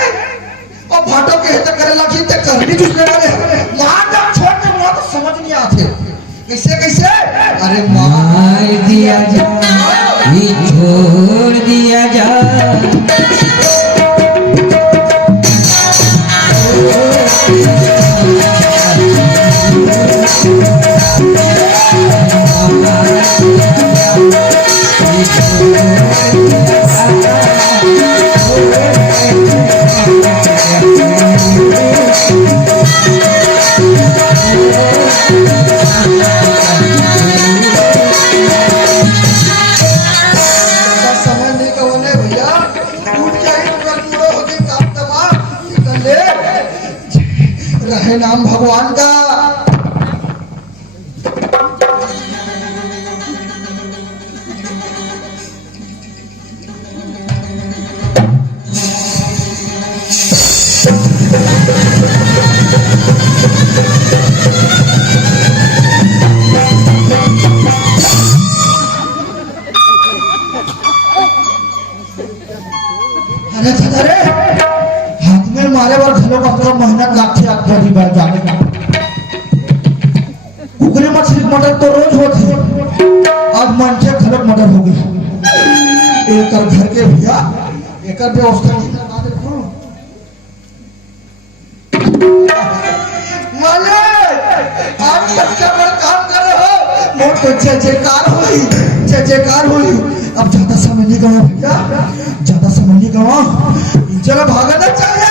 और भाटो के हेत करे लगी ते करनी दूसरे वाले मार का छोड़ के मुआ तो समझ नहीं आते कैसे अरे मार दिया जा छोड़ दिया जा Oh है नाम भगवान का। अरे दादा रे, हाथ में मारे बार घलों का पूरा मेहनत लागते आपको भी बार जाने का। कुकरे मछली मटर तो रोज होती, आज मन के खलक मटर हो गई। एक घर के भैया एक व्यवस्था नहीं करवा दे कौन? मालिक, आप बच्चा बड़ काम कर रहे हो, मोर तो जयकार हुई। अब ज्यादा समय नहीं गवा भैया, ज्यादा समय नहीं गवा, चलो भागना चाहिए।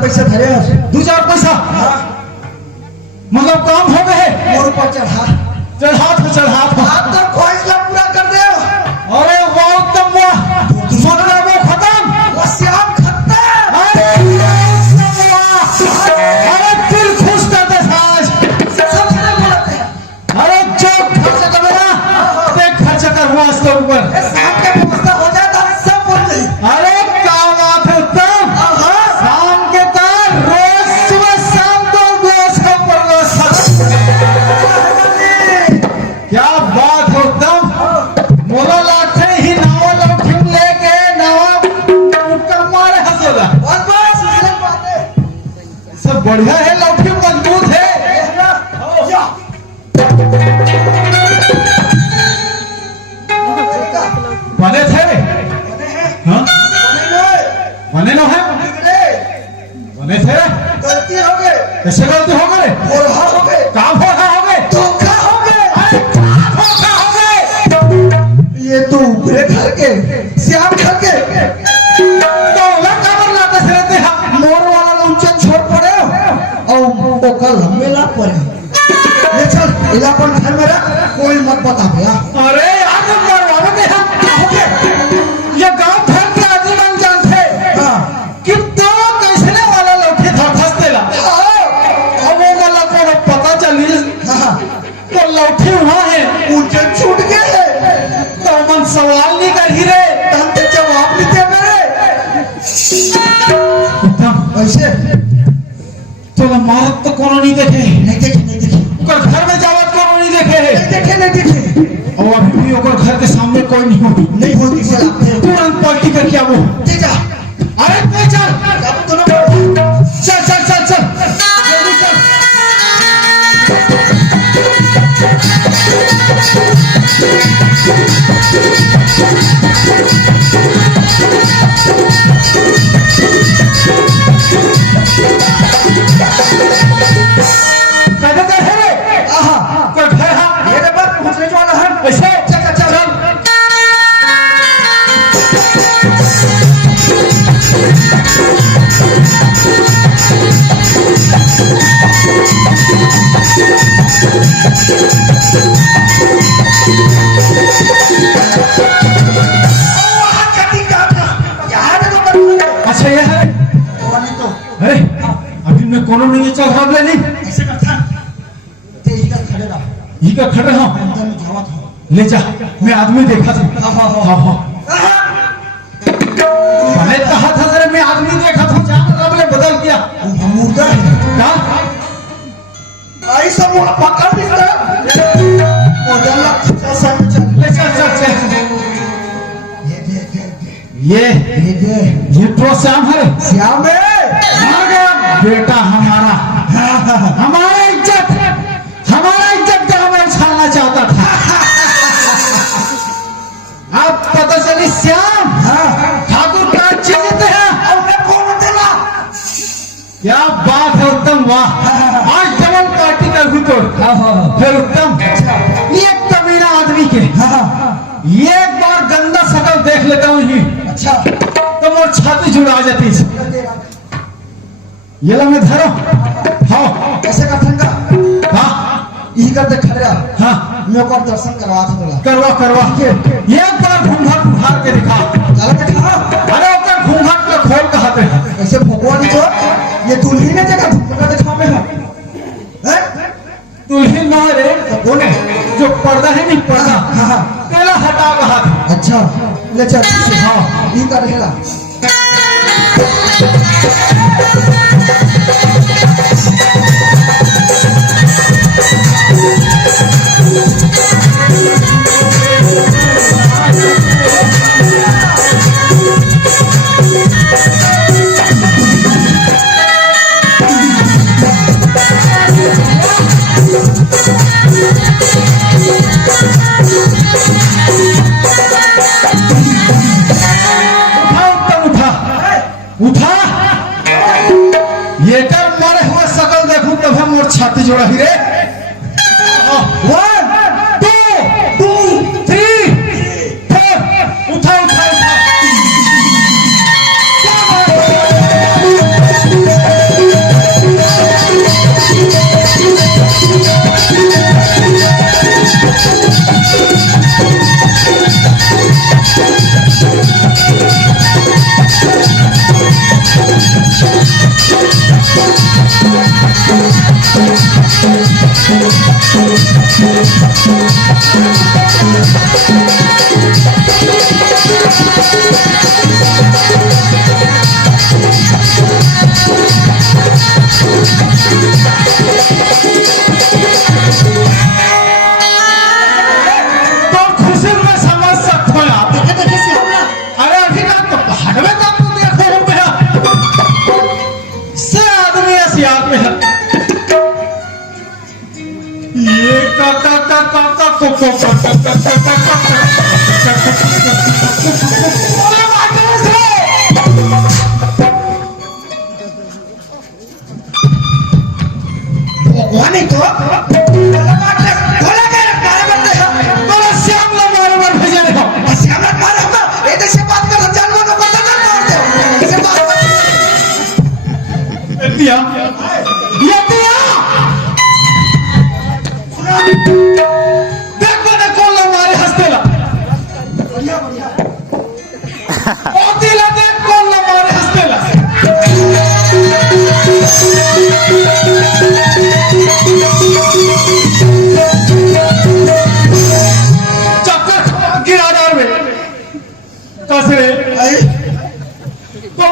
पैसा धरे 2000 पैसा मतलब काम हो गए मोर पर चढ़ा आप तो ख्वाहिश पूरा कर दे। अरे वाह एकदम वाह, दूसरा वो खत्म, वो श्याम खत्ता। अरे दिल खुश कर दे आज। अरे जो खर्चा कर ना देख, खर्चा कर हुआ इसके ऊपर, शाम के व्यवस्था हो जाए तो सब बोल रही। अरे क्या बात है उत्तम, शाम के तार रोज सुबह शाम को व्यवस्था पर व्यवस्था। क्या बात है उत्तम, मोला लाठे ही नाव लौठी लेके नाव ऊपर मारे हंसोला। बस इसलिए बात है। सब बढ़िया है, लौठी मजबूत है। बने थे हाँ? बने न है, बने थे। गलती हो गए, कैसे गलती हो गए? हो गए, काम हो गए, धोखा हो गए। अरे धोखा हो गए। ये तो ऊपरे घर के श्याम घर के तो वह काबर लाते से रहते हैं। मोर वाला ऊंचा छोड़ पड़े और ओकर लंबे ला पड़े। ले चल इलापन घर में रख, कोई मत बता भैया। अरे यार मरवावे दे हम, क्या हो गया? ये गांव भर के आदमी लोग जानते कि तो कैसने वाला लौठी था फंसतेला। अब वो वाला को पता चली तो लौठी वहाँ है, ऊंचे छूट गए हैं। तो मन सवाल नहीं कर ही रे। हम तो जवाब नहीं दे मेरे। कैसे? तो मारत तो कोनो नहीं देखे, नहीं देखे ओकर घर में जावत कोनो नहीं देखे है। नहीं देखे। और अभी भी ओकर घर के सामने कोई नहीं होगी, नहीं होती से लगते तुरंत पलटी करके आवो। जा। अरे तू चल, अब दोनों चल चल चल चल जल्दी चल। कैसे कर है रे? कोई घर है मेरे पास पहुंचने वाला है। ऐसे चल चल चल। अच्छा ये है। अरे अभी मैं कोनो नहीं चल रहा ले नहीं, ऐसे करता तेजी का खड़े रहा, ये का खड़े हो अंदर में जावा था। ले जा, मैं आदमी देखा था। हाँ मैंने कहा था सर, मैं आदमी देखा था, जाकर आपने बदल किया। मुर्दा है क्या? आई सब वो पकड़ भी रहा मॉडल अच्छा सा चल। ले चल चल चल। ये तो श्याम है, श्याम है बेटा हमारा, हमारा इज्जत का हमें छालना चाहता था। क्या बात है उत्तम, वाह। आज डबल पार्टी कर हूँ तो फिर उत्तम, एक कमीना आदमी के एक बार गंदा शकल देख लेता हूँ ही, अच्छा तो मोर छाती जुड़ा जाती है। ये ला मैं धरो, हाँ कैसे का ठंडा हाँ यही करते खड़ा हाँ, मैं को दर्शन करवा था बोला करवा करवा एक बार घूंघट उठार के दिखा। चल के खा अरे ओकर घूंघट को खोल कहते हैं। ऐसे भगवान को ये दुल्ही ने जगह धुपका दिखा में है दुल्हन ना रे, तो कौन है? जो पर्दा है नहीं पर्दा, हाँ तेला हटा रहा था। अच्छा ले चल हाँ ये कर रहेगा उठा ये कर मारे हुए सकल देखूं तब हम मोर छाती जोड़ा ही रे। 1 2 3 4 उठा उठा उठा।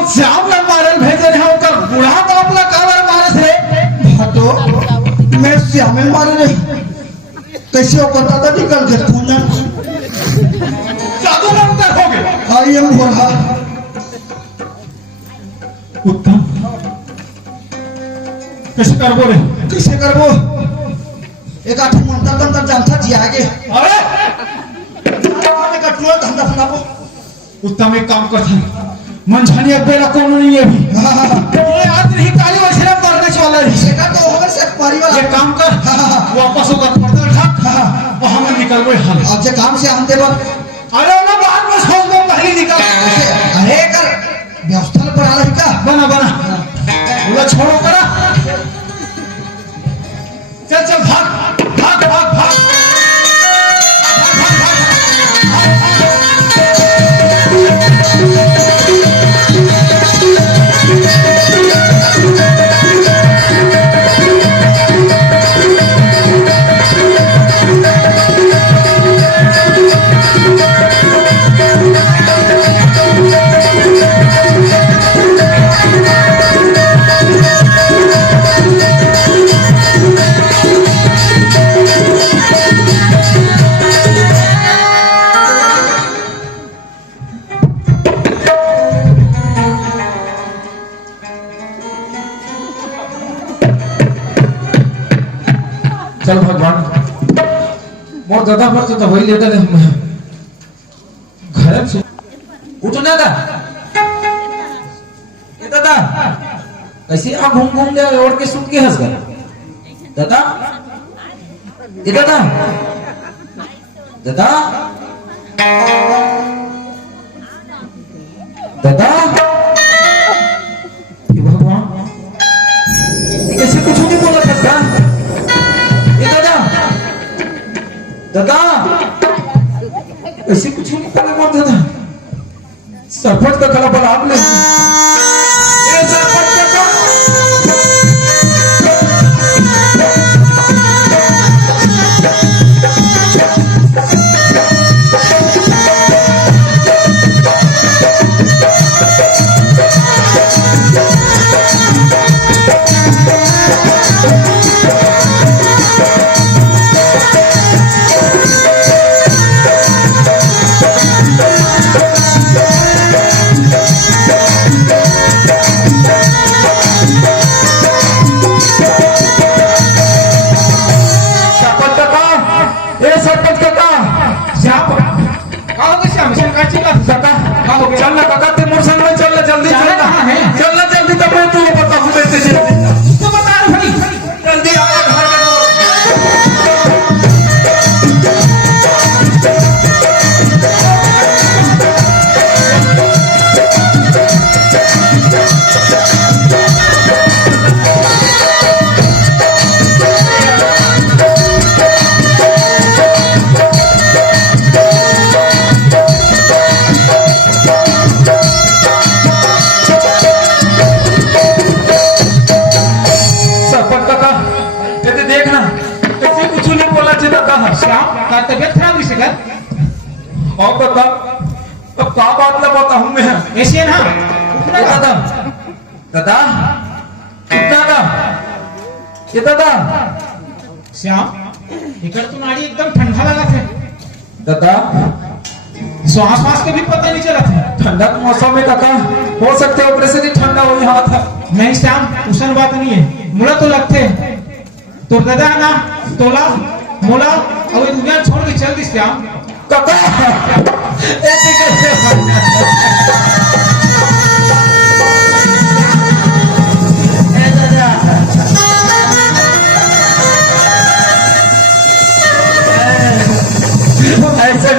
श्याम ने मारल भेजे रहे ओकर बूढ़ा बाप ला कावर मारस रे भटो मैं श्यामे मारे रे कैसे ओकर दादा निकल के खून जादू मंत्र हो गए। आई एम बोला उत्तम कैसे करबो रे, कैसे करबो एक आठ मंत्र तंत्र जानता जी आगे अरे आगे का टोल धंधा फनाबो। उत्तम एक काम कर मंझानी अबेला कौन नहीं है अभी ये आज नहीं काली वैसे मरने वाला है। सेका तो होगा से पारी वाला ये काम कर वापस होकर पर्दा उठा और हम निकल गए हाल। अब जे काम से हम देबो अरे ना बाद में सोच दो पहले निकल। अरे कर व्यवस्था पर आला का बना बना बोला छोड़ो करा चल चल भाग भाग भाग भाग चल भगवान मोर दादा पर तो दवाई लेता नहीं घर से उठना दा ये दादा कैसे आप घूम घूम ले ओढ़ के सुत के हंस गए दादा ये दादा दादा दादा ये भगवान कैसे कुछ नहीं बोला सकता ये दादा दादा ऐसे कुछ नहीं बोला मत दादा सरपंच का खला बोला आपने ये सरपंच का चल ना काका ते मोर संग में चल ना जल्दी चल ना चल ना जल्दी तब मैं तू बता हूं बैठे जल्दी तो बता रहा भाई जल्दी आ घर में तबियत खराब हुई सर और बता अब का बात ना बताऊं मैं ऐसे ना उठना दादा दादा दादा ये दादा श्याम इकड़ तो नाड़ी एकदम ठंडा लगा थे दादा श्वास वास के भी पता नहीं चला था ठंडा के मौसम में काका हो सकते है ऊपर से भी ठंडा हो यहाँ था नहीं श्याम उसन बात नहीं है मुला तो लगते तो दादा ना तोला मोला अब ये दुनिया छोड़ के चल दी श्याम काका ऐसे कैसे ऐसा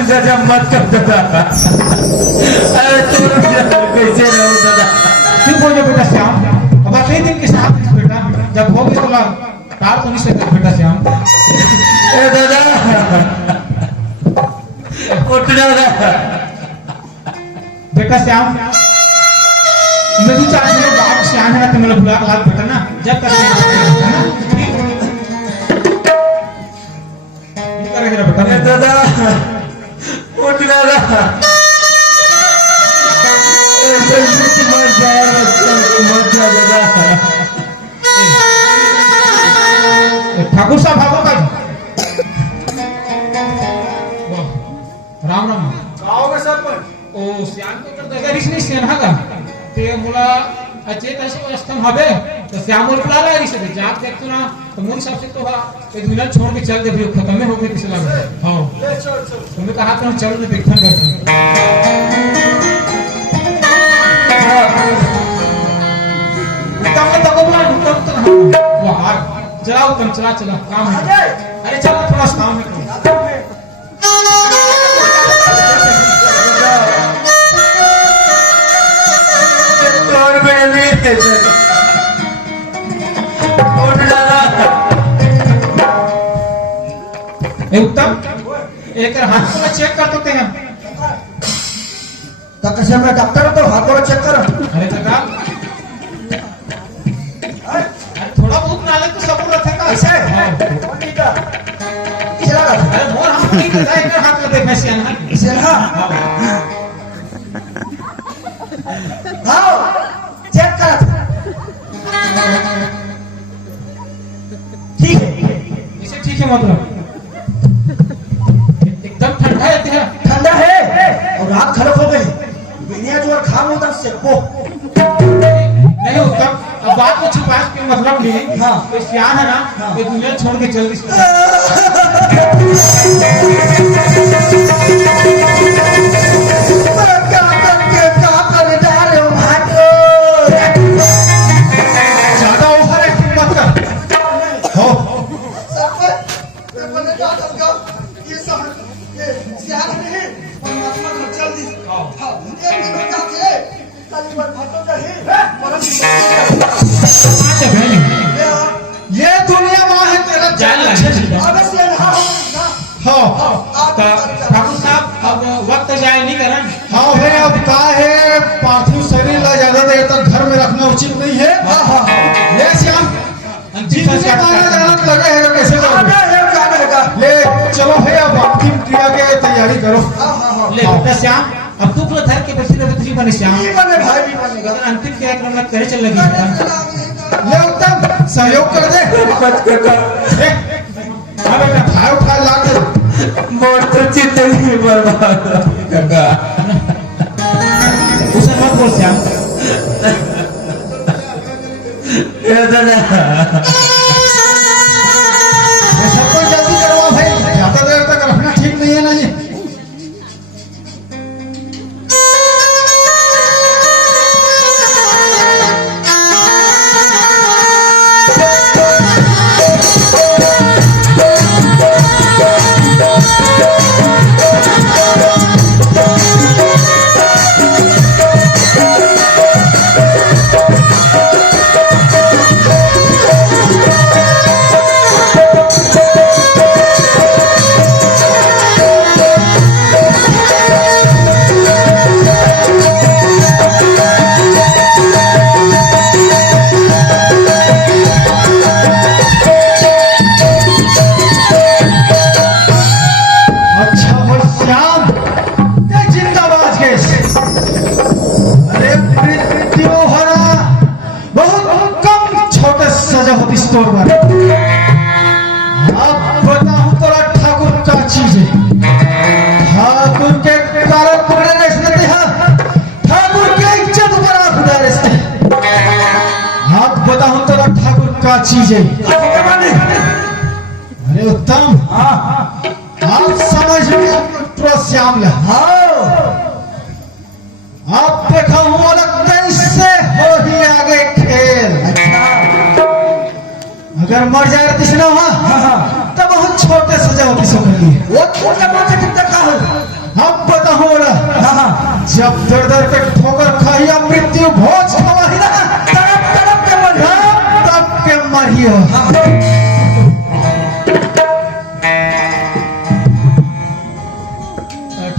दादा मत कर दादा अरे तू कैसे रहो दादा क्यों बोलो बेटा श्याम अब आप एक दिन के साथ बेटा जब हो गए तो तार तो नहीं सकते बेटा श्याम ए दादा उठ दादा बेटा श्याम मैं तो चार दिनों बाद श्याम है ना तो मतलब बुला लाल बेटा ना जब तक है ना ठीक करेगा बेटा ए दादा उठ दादा ऐसे मत जा दादा ठाकुर साहब भागो भाई राम राम गाँव में सरपंच ओ श्याम तो कर दादा रिश्ते सेना का ते मुला अचेत असे अवस्था हवे तो श्याम और बुला ला रिश्ते जात देखतो ना तो मोर हिसाब से तो हा ये दुनिया छोड़ के चल दे भी खत्म हो गए किसी लगा हां तुमने कहा था चल मैं देखन करते तब तक बुला तब तक वाह चलाओ तुम चला चला काम है अरे चलो थोड़ा काम है उत्तम एक हाथ को चेक कर देते हैं तो कैसे मैं डॉक्टर तो हाथ को चेक कर अरे काका थोड़ा बहुत नाले तो सबूत है का ऐसे चला अरे मोर हम नहीं पता है हाथ में देखने से ना चला हाँ चेक कर ठीक है इसे ठीक है मतलब एकदम ठंडा है ठंडा है और रात खराब हो गई बिनिया जो खाम होता से को नहीं उत्तम अब बात को छुपा के मतलब नहीं हाँ तो श्याम है ना ये दुनिया छोड़ के जल्दी से क्या कर डाले हो भाई अंतिम जितने माना जानत लगे है कैसे आना करोगे? है क्या रहेगा? ले चलो भैया अब अंतिम क्रिया के तैयारी करो। हाँ। ले बेटा श्याम, अब तू तो धर के बैठी रहे तुझी बने श्याम, भी बने भाई भी बनेगा। लेकिन अंतिम क्रियाक्रम में करे चल लगी बेटा। ले उत्तम सहयोग कर दे। सरपंच काका ए, हाँ बेटा भाई उठा ला के मोर तो जिंदगी बर्बाद हो गई काका। उसे मत बोल श्याम। ये दादा ये सब कुछ जल्दी करवा भाई, ज्यादा देर तक रखना ठीक नहीं है ना ये। अच्छा हो श्याम, ये जिंदाबाद केस। अरे मृत्यु हरा बहुत कम छोटे सजा होती स्टोर पर। अब बताऊं तेरा ठाकुर का चीज है। ठाकुर के कारण पकड़े नहीं है, ठाकुर के इज्जत पर आप उड़ारे से। अब बताऊं तेरा ठाकुर का चीज है। अरे उत्तम, आप समझ में श्याम ला। आप देखा हूं अलग कैसे हो ही आगे खेल। अगर मर जाए तो ना हुआ तो बहुत छोटे सजा होती सो कर लिए। वो छोटे मोटे कितना का हो? अब बताओ जब दर दर पे ठोकर खाई अब मृत्यु भोज खवाही ना, तड़प तड़प के मर तब के मरियो।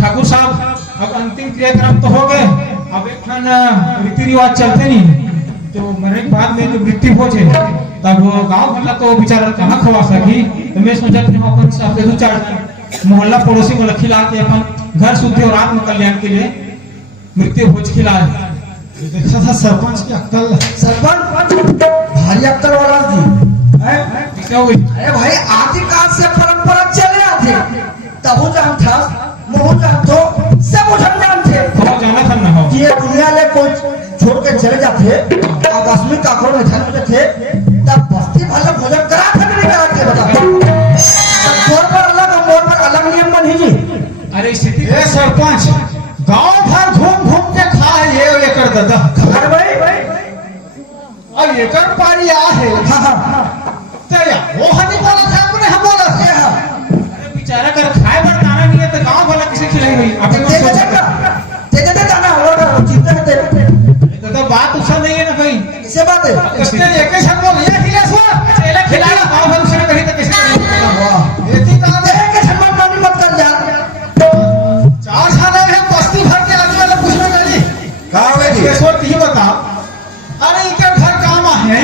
ठाकुर साहब, अब अंतिम क्रियाक्रम तो हो गए, अब एक खन रीति रिवाज चलते नहीं, तो मरने के बाद में जो मृत्यु हो जाए तब वो गांव वाला तो बेचारा कहाँ खवा सकी। तो मैं सोचा कि हम अपन सब दो चार मोहल्ला पड़ोसी को खिला के अपन घर शुद्धि और आत्म कल्याण के लिए मृत्यु भोज खिलाए। देखा था सरपंच की अक्कल। सरपंच भारी अक्कल वाला जी हैं? क्या हुई? अरे भाई आदिकाल से परंपरा चले आते तब जान था मोह जान तो सब उठन जान थे। हो जाना था ना हो कि ये दुनिया में कोई छोड़ के चले जाते आकस्मिक काकरों में ध्यान देते थे तब बस्ती वाला भोजन करा था कि नहीं करा थे बताओ। मोर पर अलग और मोर पर अलग नियम बनी जी। अरे स्थिति ए सरपंच, गांव भर घूम घूम के खाए ये एकर दादा। अरे भाई अब एकर पारी आ है। हाँ तेरा वो हनी बोला था अपने हम बोला था। ये हाँ अरे बेचारा कर खाए पर दाना नहीं है तो गांव वाला किसे खिलाई हुई? आप एक बार तेरे सोचो। तेरे जाना होगा चिंता में तेरे तो बात उसका नहीं है ना भाई। किसे बात है? इसने एक ही शब्द बोल ये खिला सुआ चेला खिलाया गांव भर उसने कहीं तो किसे करेगा? वाह इतनी दान देख के छप्पन पानी मत कर यार। चार साल है बस्ती भर के आदमी वाला कुछ ना करी। कहाँ हुए जी? ये सोच ही बता। अरे इनके घर काम है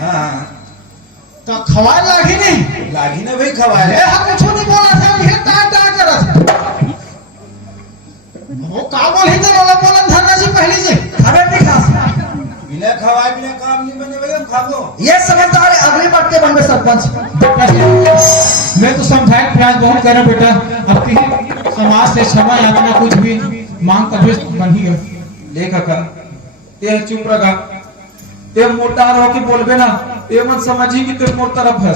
हाँ तो खवाए लागी नहीं। लागी ना भाई खवाए। ये हम कुछ नहीं बोला था, ये टाट टाट कर रहा था। वो का बोल ही तो बोला बोलन धरना जी पहली जी। हमें भी खास बिना खवाए बिना काम नहीं बने भाई, हम खा लो। ये समझदार है अगली बार के बन में सरपंच। मैं तो समझाए प्रयास बहुत कर रहा हूं बेटा। अब की समाज से क्षमा यातना कुछ भी मांग कभी बन ही गया। ले काका ते चुप रहा, ते मोटा रहो कि बोलबे ना, ते मत समझी कि ते मोर तरफ है।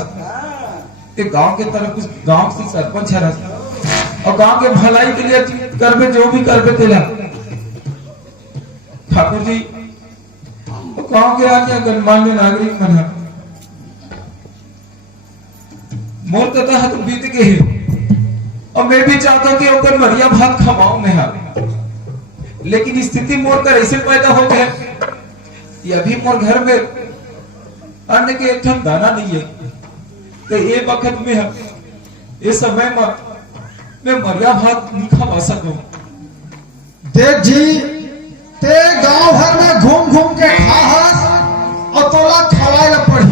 ते गांव के तरफ कुछ गांव से सरपंच है और गांव के भलाई के लिए करबे जो भी करबे तेला। ठाकुर जी गांव के अन्य गणमान्य नागरिक मन है मोर तथा हक बीत के है और मैं भी चाहता हूं कि ओकर बढ़िया भात खवाऊं मैं हाँ। लेकिन स्थिति मोर का ऐसे पैदा हो गया कि अभी मोर घर में अन्न के एक ठन दाना नहीं है। तो ये वक्त में ये समय में मैं मरिया भात नहीं खवा सकूं। देख जी, ते गांव भर में घूम घूम के खाहस और तोला खवाए ला पड़ी।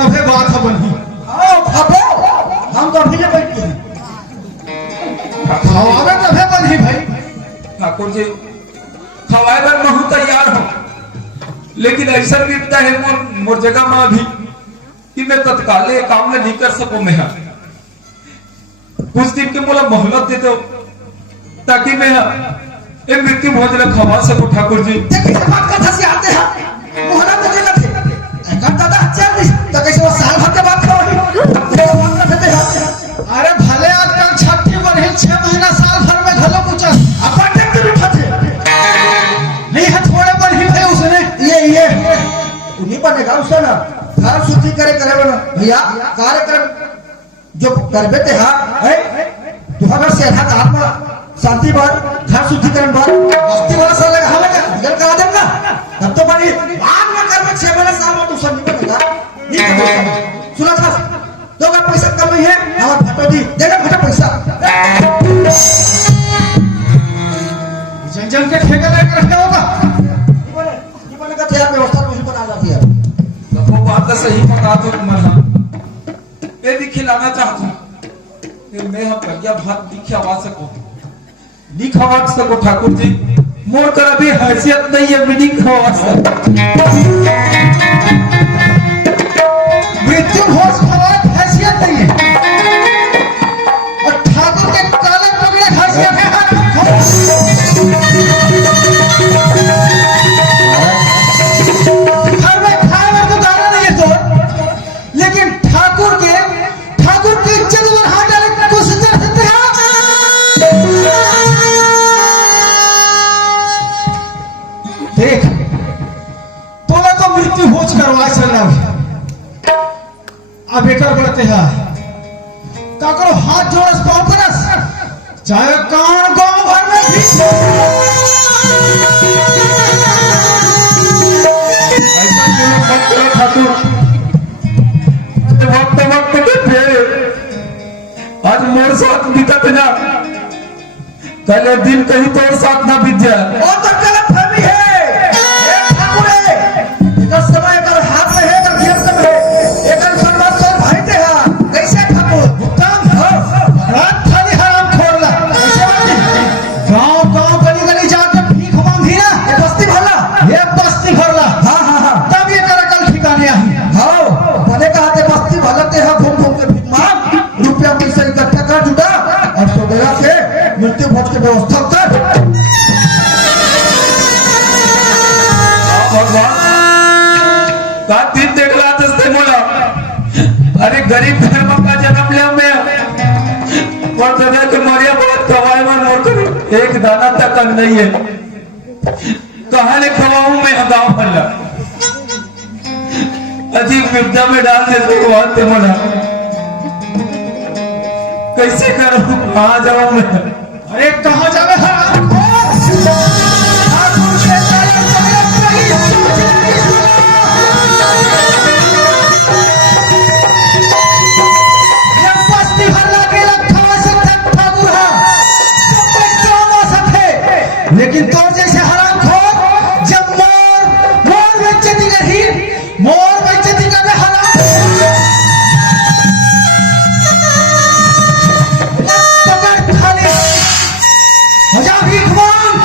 तबे बात है बनी। आओ खाबो, हम तो अभी ले बैठे हैं। खवावे तबे बनी भाई। ठाकुर जी खवाए बर मैं तैयार हूँ, लेकिन ऐसा विपदा है मोर जगह में अभी कि मैं तत्काल ये काम नहीं कर सकूं। मैं कुछ दिन के मोला मोहलत दे दो ताकि मैं एक मृत्यु भोजन खवा सकूं। ठाकुर जी देखिए बात कथा से आते हैं, मोहरा तो देना थे। एकर दादा अच्छा नहीं, तो कैसे वो साल भर के बाद खाओगी? वो बात करते हैं। अरे भले आजकल छठी बरही 6 महीना साल भर में घलो कुछ अब ट्रैक्टर भी फटे। नहीं है, थोड़े बरही भाई उसने ये नहीं बनेगा उसका ना। घर शुद्धि करे वाला भैया कार्यक्रम जो कर देते हैं, तुम्हारा से आधा काम शांति बार घर शुद्धिकरण बार बस्ती वाला साल लगा हमें इधर करा देगा। तब तो बड़ी बाद में कर में 6 महीने साल में तो सब नहीं बनेगा। नहीं कर सुना था तो अगर पैसा कम ही है हमारा फटो दी देगा फटा पैसा। जंगल के ठेके लेकर रखा होगा। नहीं बनेगा तो यार व्यवस्था कुछ बना जाती है। वो बात तो सही बता दो तुम्हारा। मैं भी खिलाना चाहता हूँ, मैं हम भैया भात भी खवा सकूं, नहीं खवा सको। ठाकुर जी मोर कर अभी हैसियत नहीं है, मैं नहीं खवा सकता। मृत्यु भोज खवाए हैसियत नहीं है, और ठाकुर के काले पगड़े हैसियत है। घर में खाए में तो दाना नहीं है तो, लेकिन ठाकुर की इज्जत पर हाथ डाले कुछ कर सकते हैं। देख तोला तो मृत्यु भोज करवा चल रहा है। अब एक बढ़ते हैं का करो, हाथ जोड़स पाँव परस, चाहे कौन गांव भर में भी ऐसा क्यों मत करो ठाकुर। वक्त वक्त के फेरे आज मोर साथ बीतत ना, कल दिन कहीं तोर साथ ना बीत जाए। और तो गलत फहमी है। ये ठाकुर है, इधर समय अगर हाथ में है, अगर जेब में है, एक सर्वस्व से भाई दे हा। कैसे ठाकुर? भुगतान रात खाली हराम खोरला। गांव गली गली जाके भीख मांगी ना, ये बस्ती भला। ये बस्ती भरला। हाँ। तब ये कर कल ठिकाने आई। हाँ, बने कहते बस्ती भलते हैं, घूम घूम के भीख मांग, रुपया पैसा इकट्ठा कर जुटा और तो गया के मृत्यु भोज की व्यवस्था कर। भगवान का दिन देखला तस्ते मोला। अरे गरीब घर में का जन्म लिया मैं, और दादा के मरिया बहुत कवाए में मोर कर एक दाना तक नहीं है। कहा ले खवाऊं मैं गांव भला, अजीब विपदा में डाल दे भगवान ते मोला। कैसे करूं, कहां जाऊं मैं? अरे कहाँ जावे हराम खोर? ठाकुर के काले पगड़े नहीं सोच नहीं सुना। ये बस्ती भरला के लखा से ठाकुर है, सब पे क्यों ना सके। लेकिन तो जैसे हराम खोर जब मोर बेइज्जती रही, मोर बेइज्जती करने हराम पकड़ खाली हजार भीख मांग।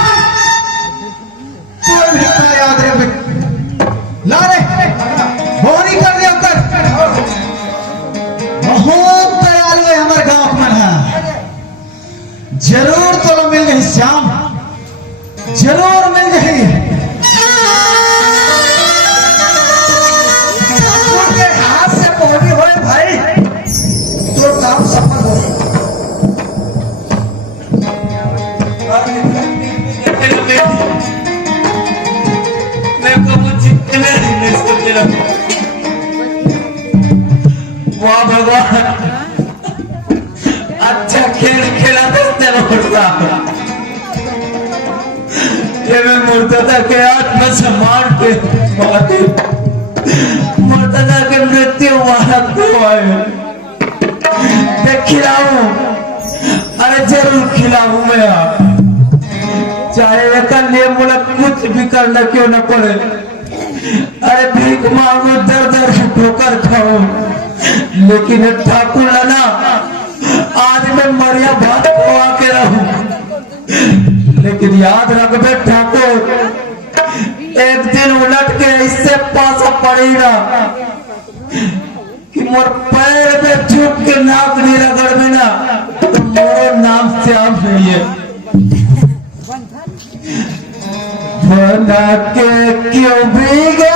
तू भिक्षा याद रहे ला रे, बोरी कर दिया कर। बहुत दयालु है हमारे गांव में है। जरूर तो मिल गई श्याम, जरूर मिल गई। ठाकुर के हाथ से बोली होए भाई, तो काम सफल हो। वाह भगवान, अच्छा खेल खेला ये मैं मुर्तजा के आत्मसम्मान पे मुर्तजा के मृत्यु मारक को आए खिलाऊं, अरे जरूर खिलाऊं मैं आप, चाहे एक लिए मुझे कुछ भी करना क्यों न पड़े। अरे भीख मांगो, दर दर से ठोकर खाओ, लेकिन ठाकुर ना आज मैं मरिया भात खवा के रहूं। लेकिन याद रखबे ठाकुर, एक दिन उलट के इससे पासा पड़ेगा कि मोर पैर पे चुप के नाक नहीं रगड़ ना, तो मोरो नाम श्याम नहीं है। बना के क्यों भीगे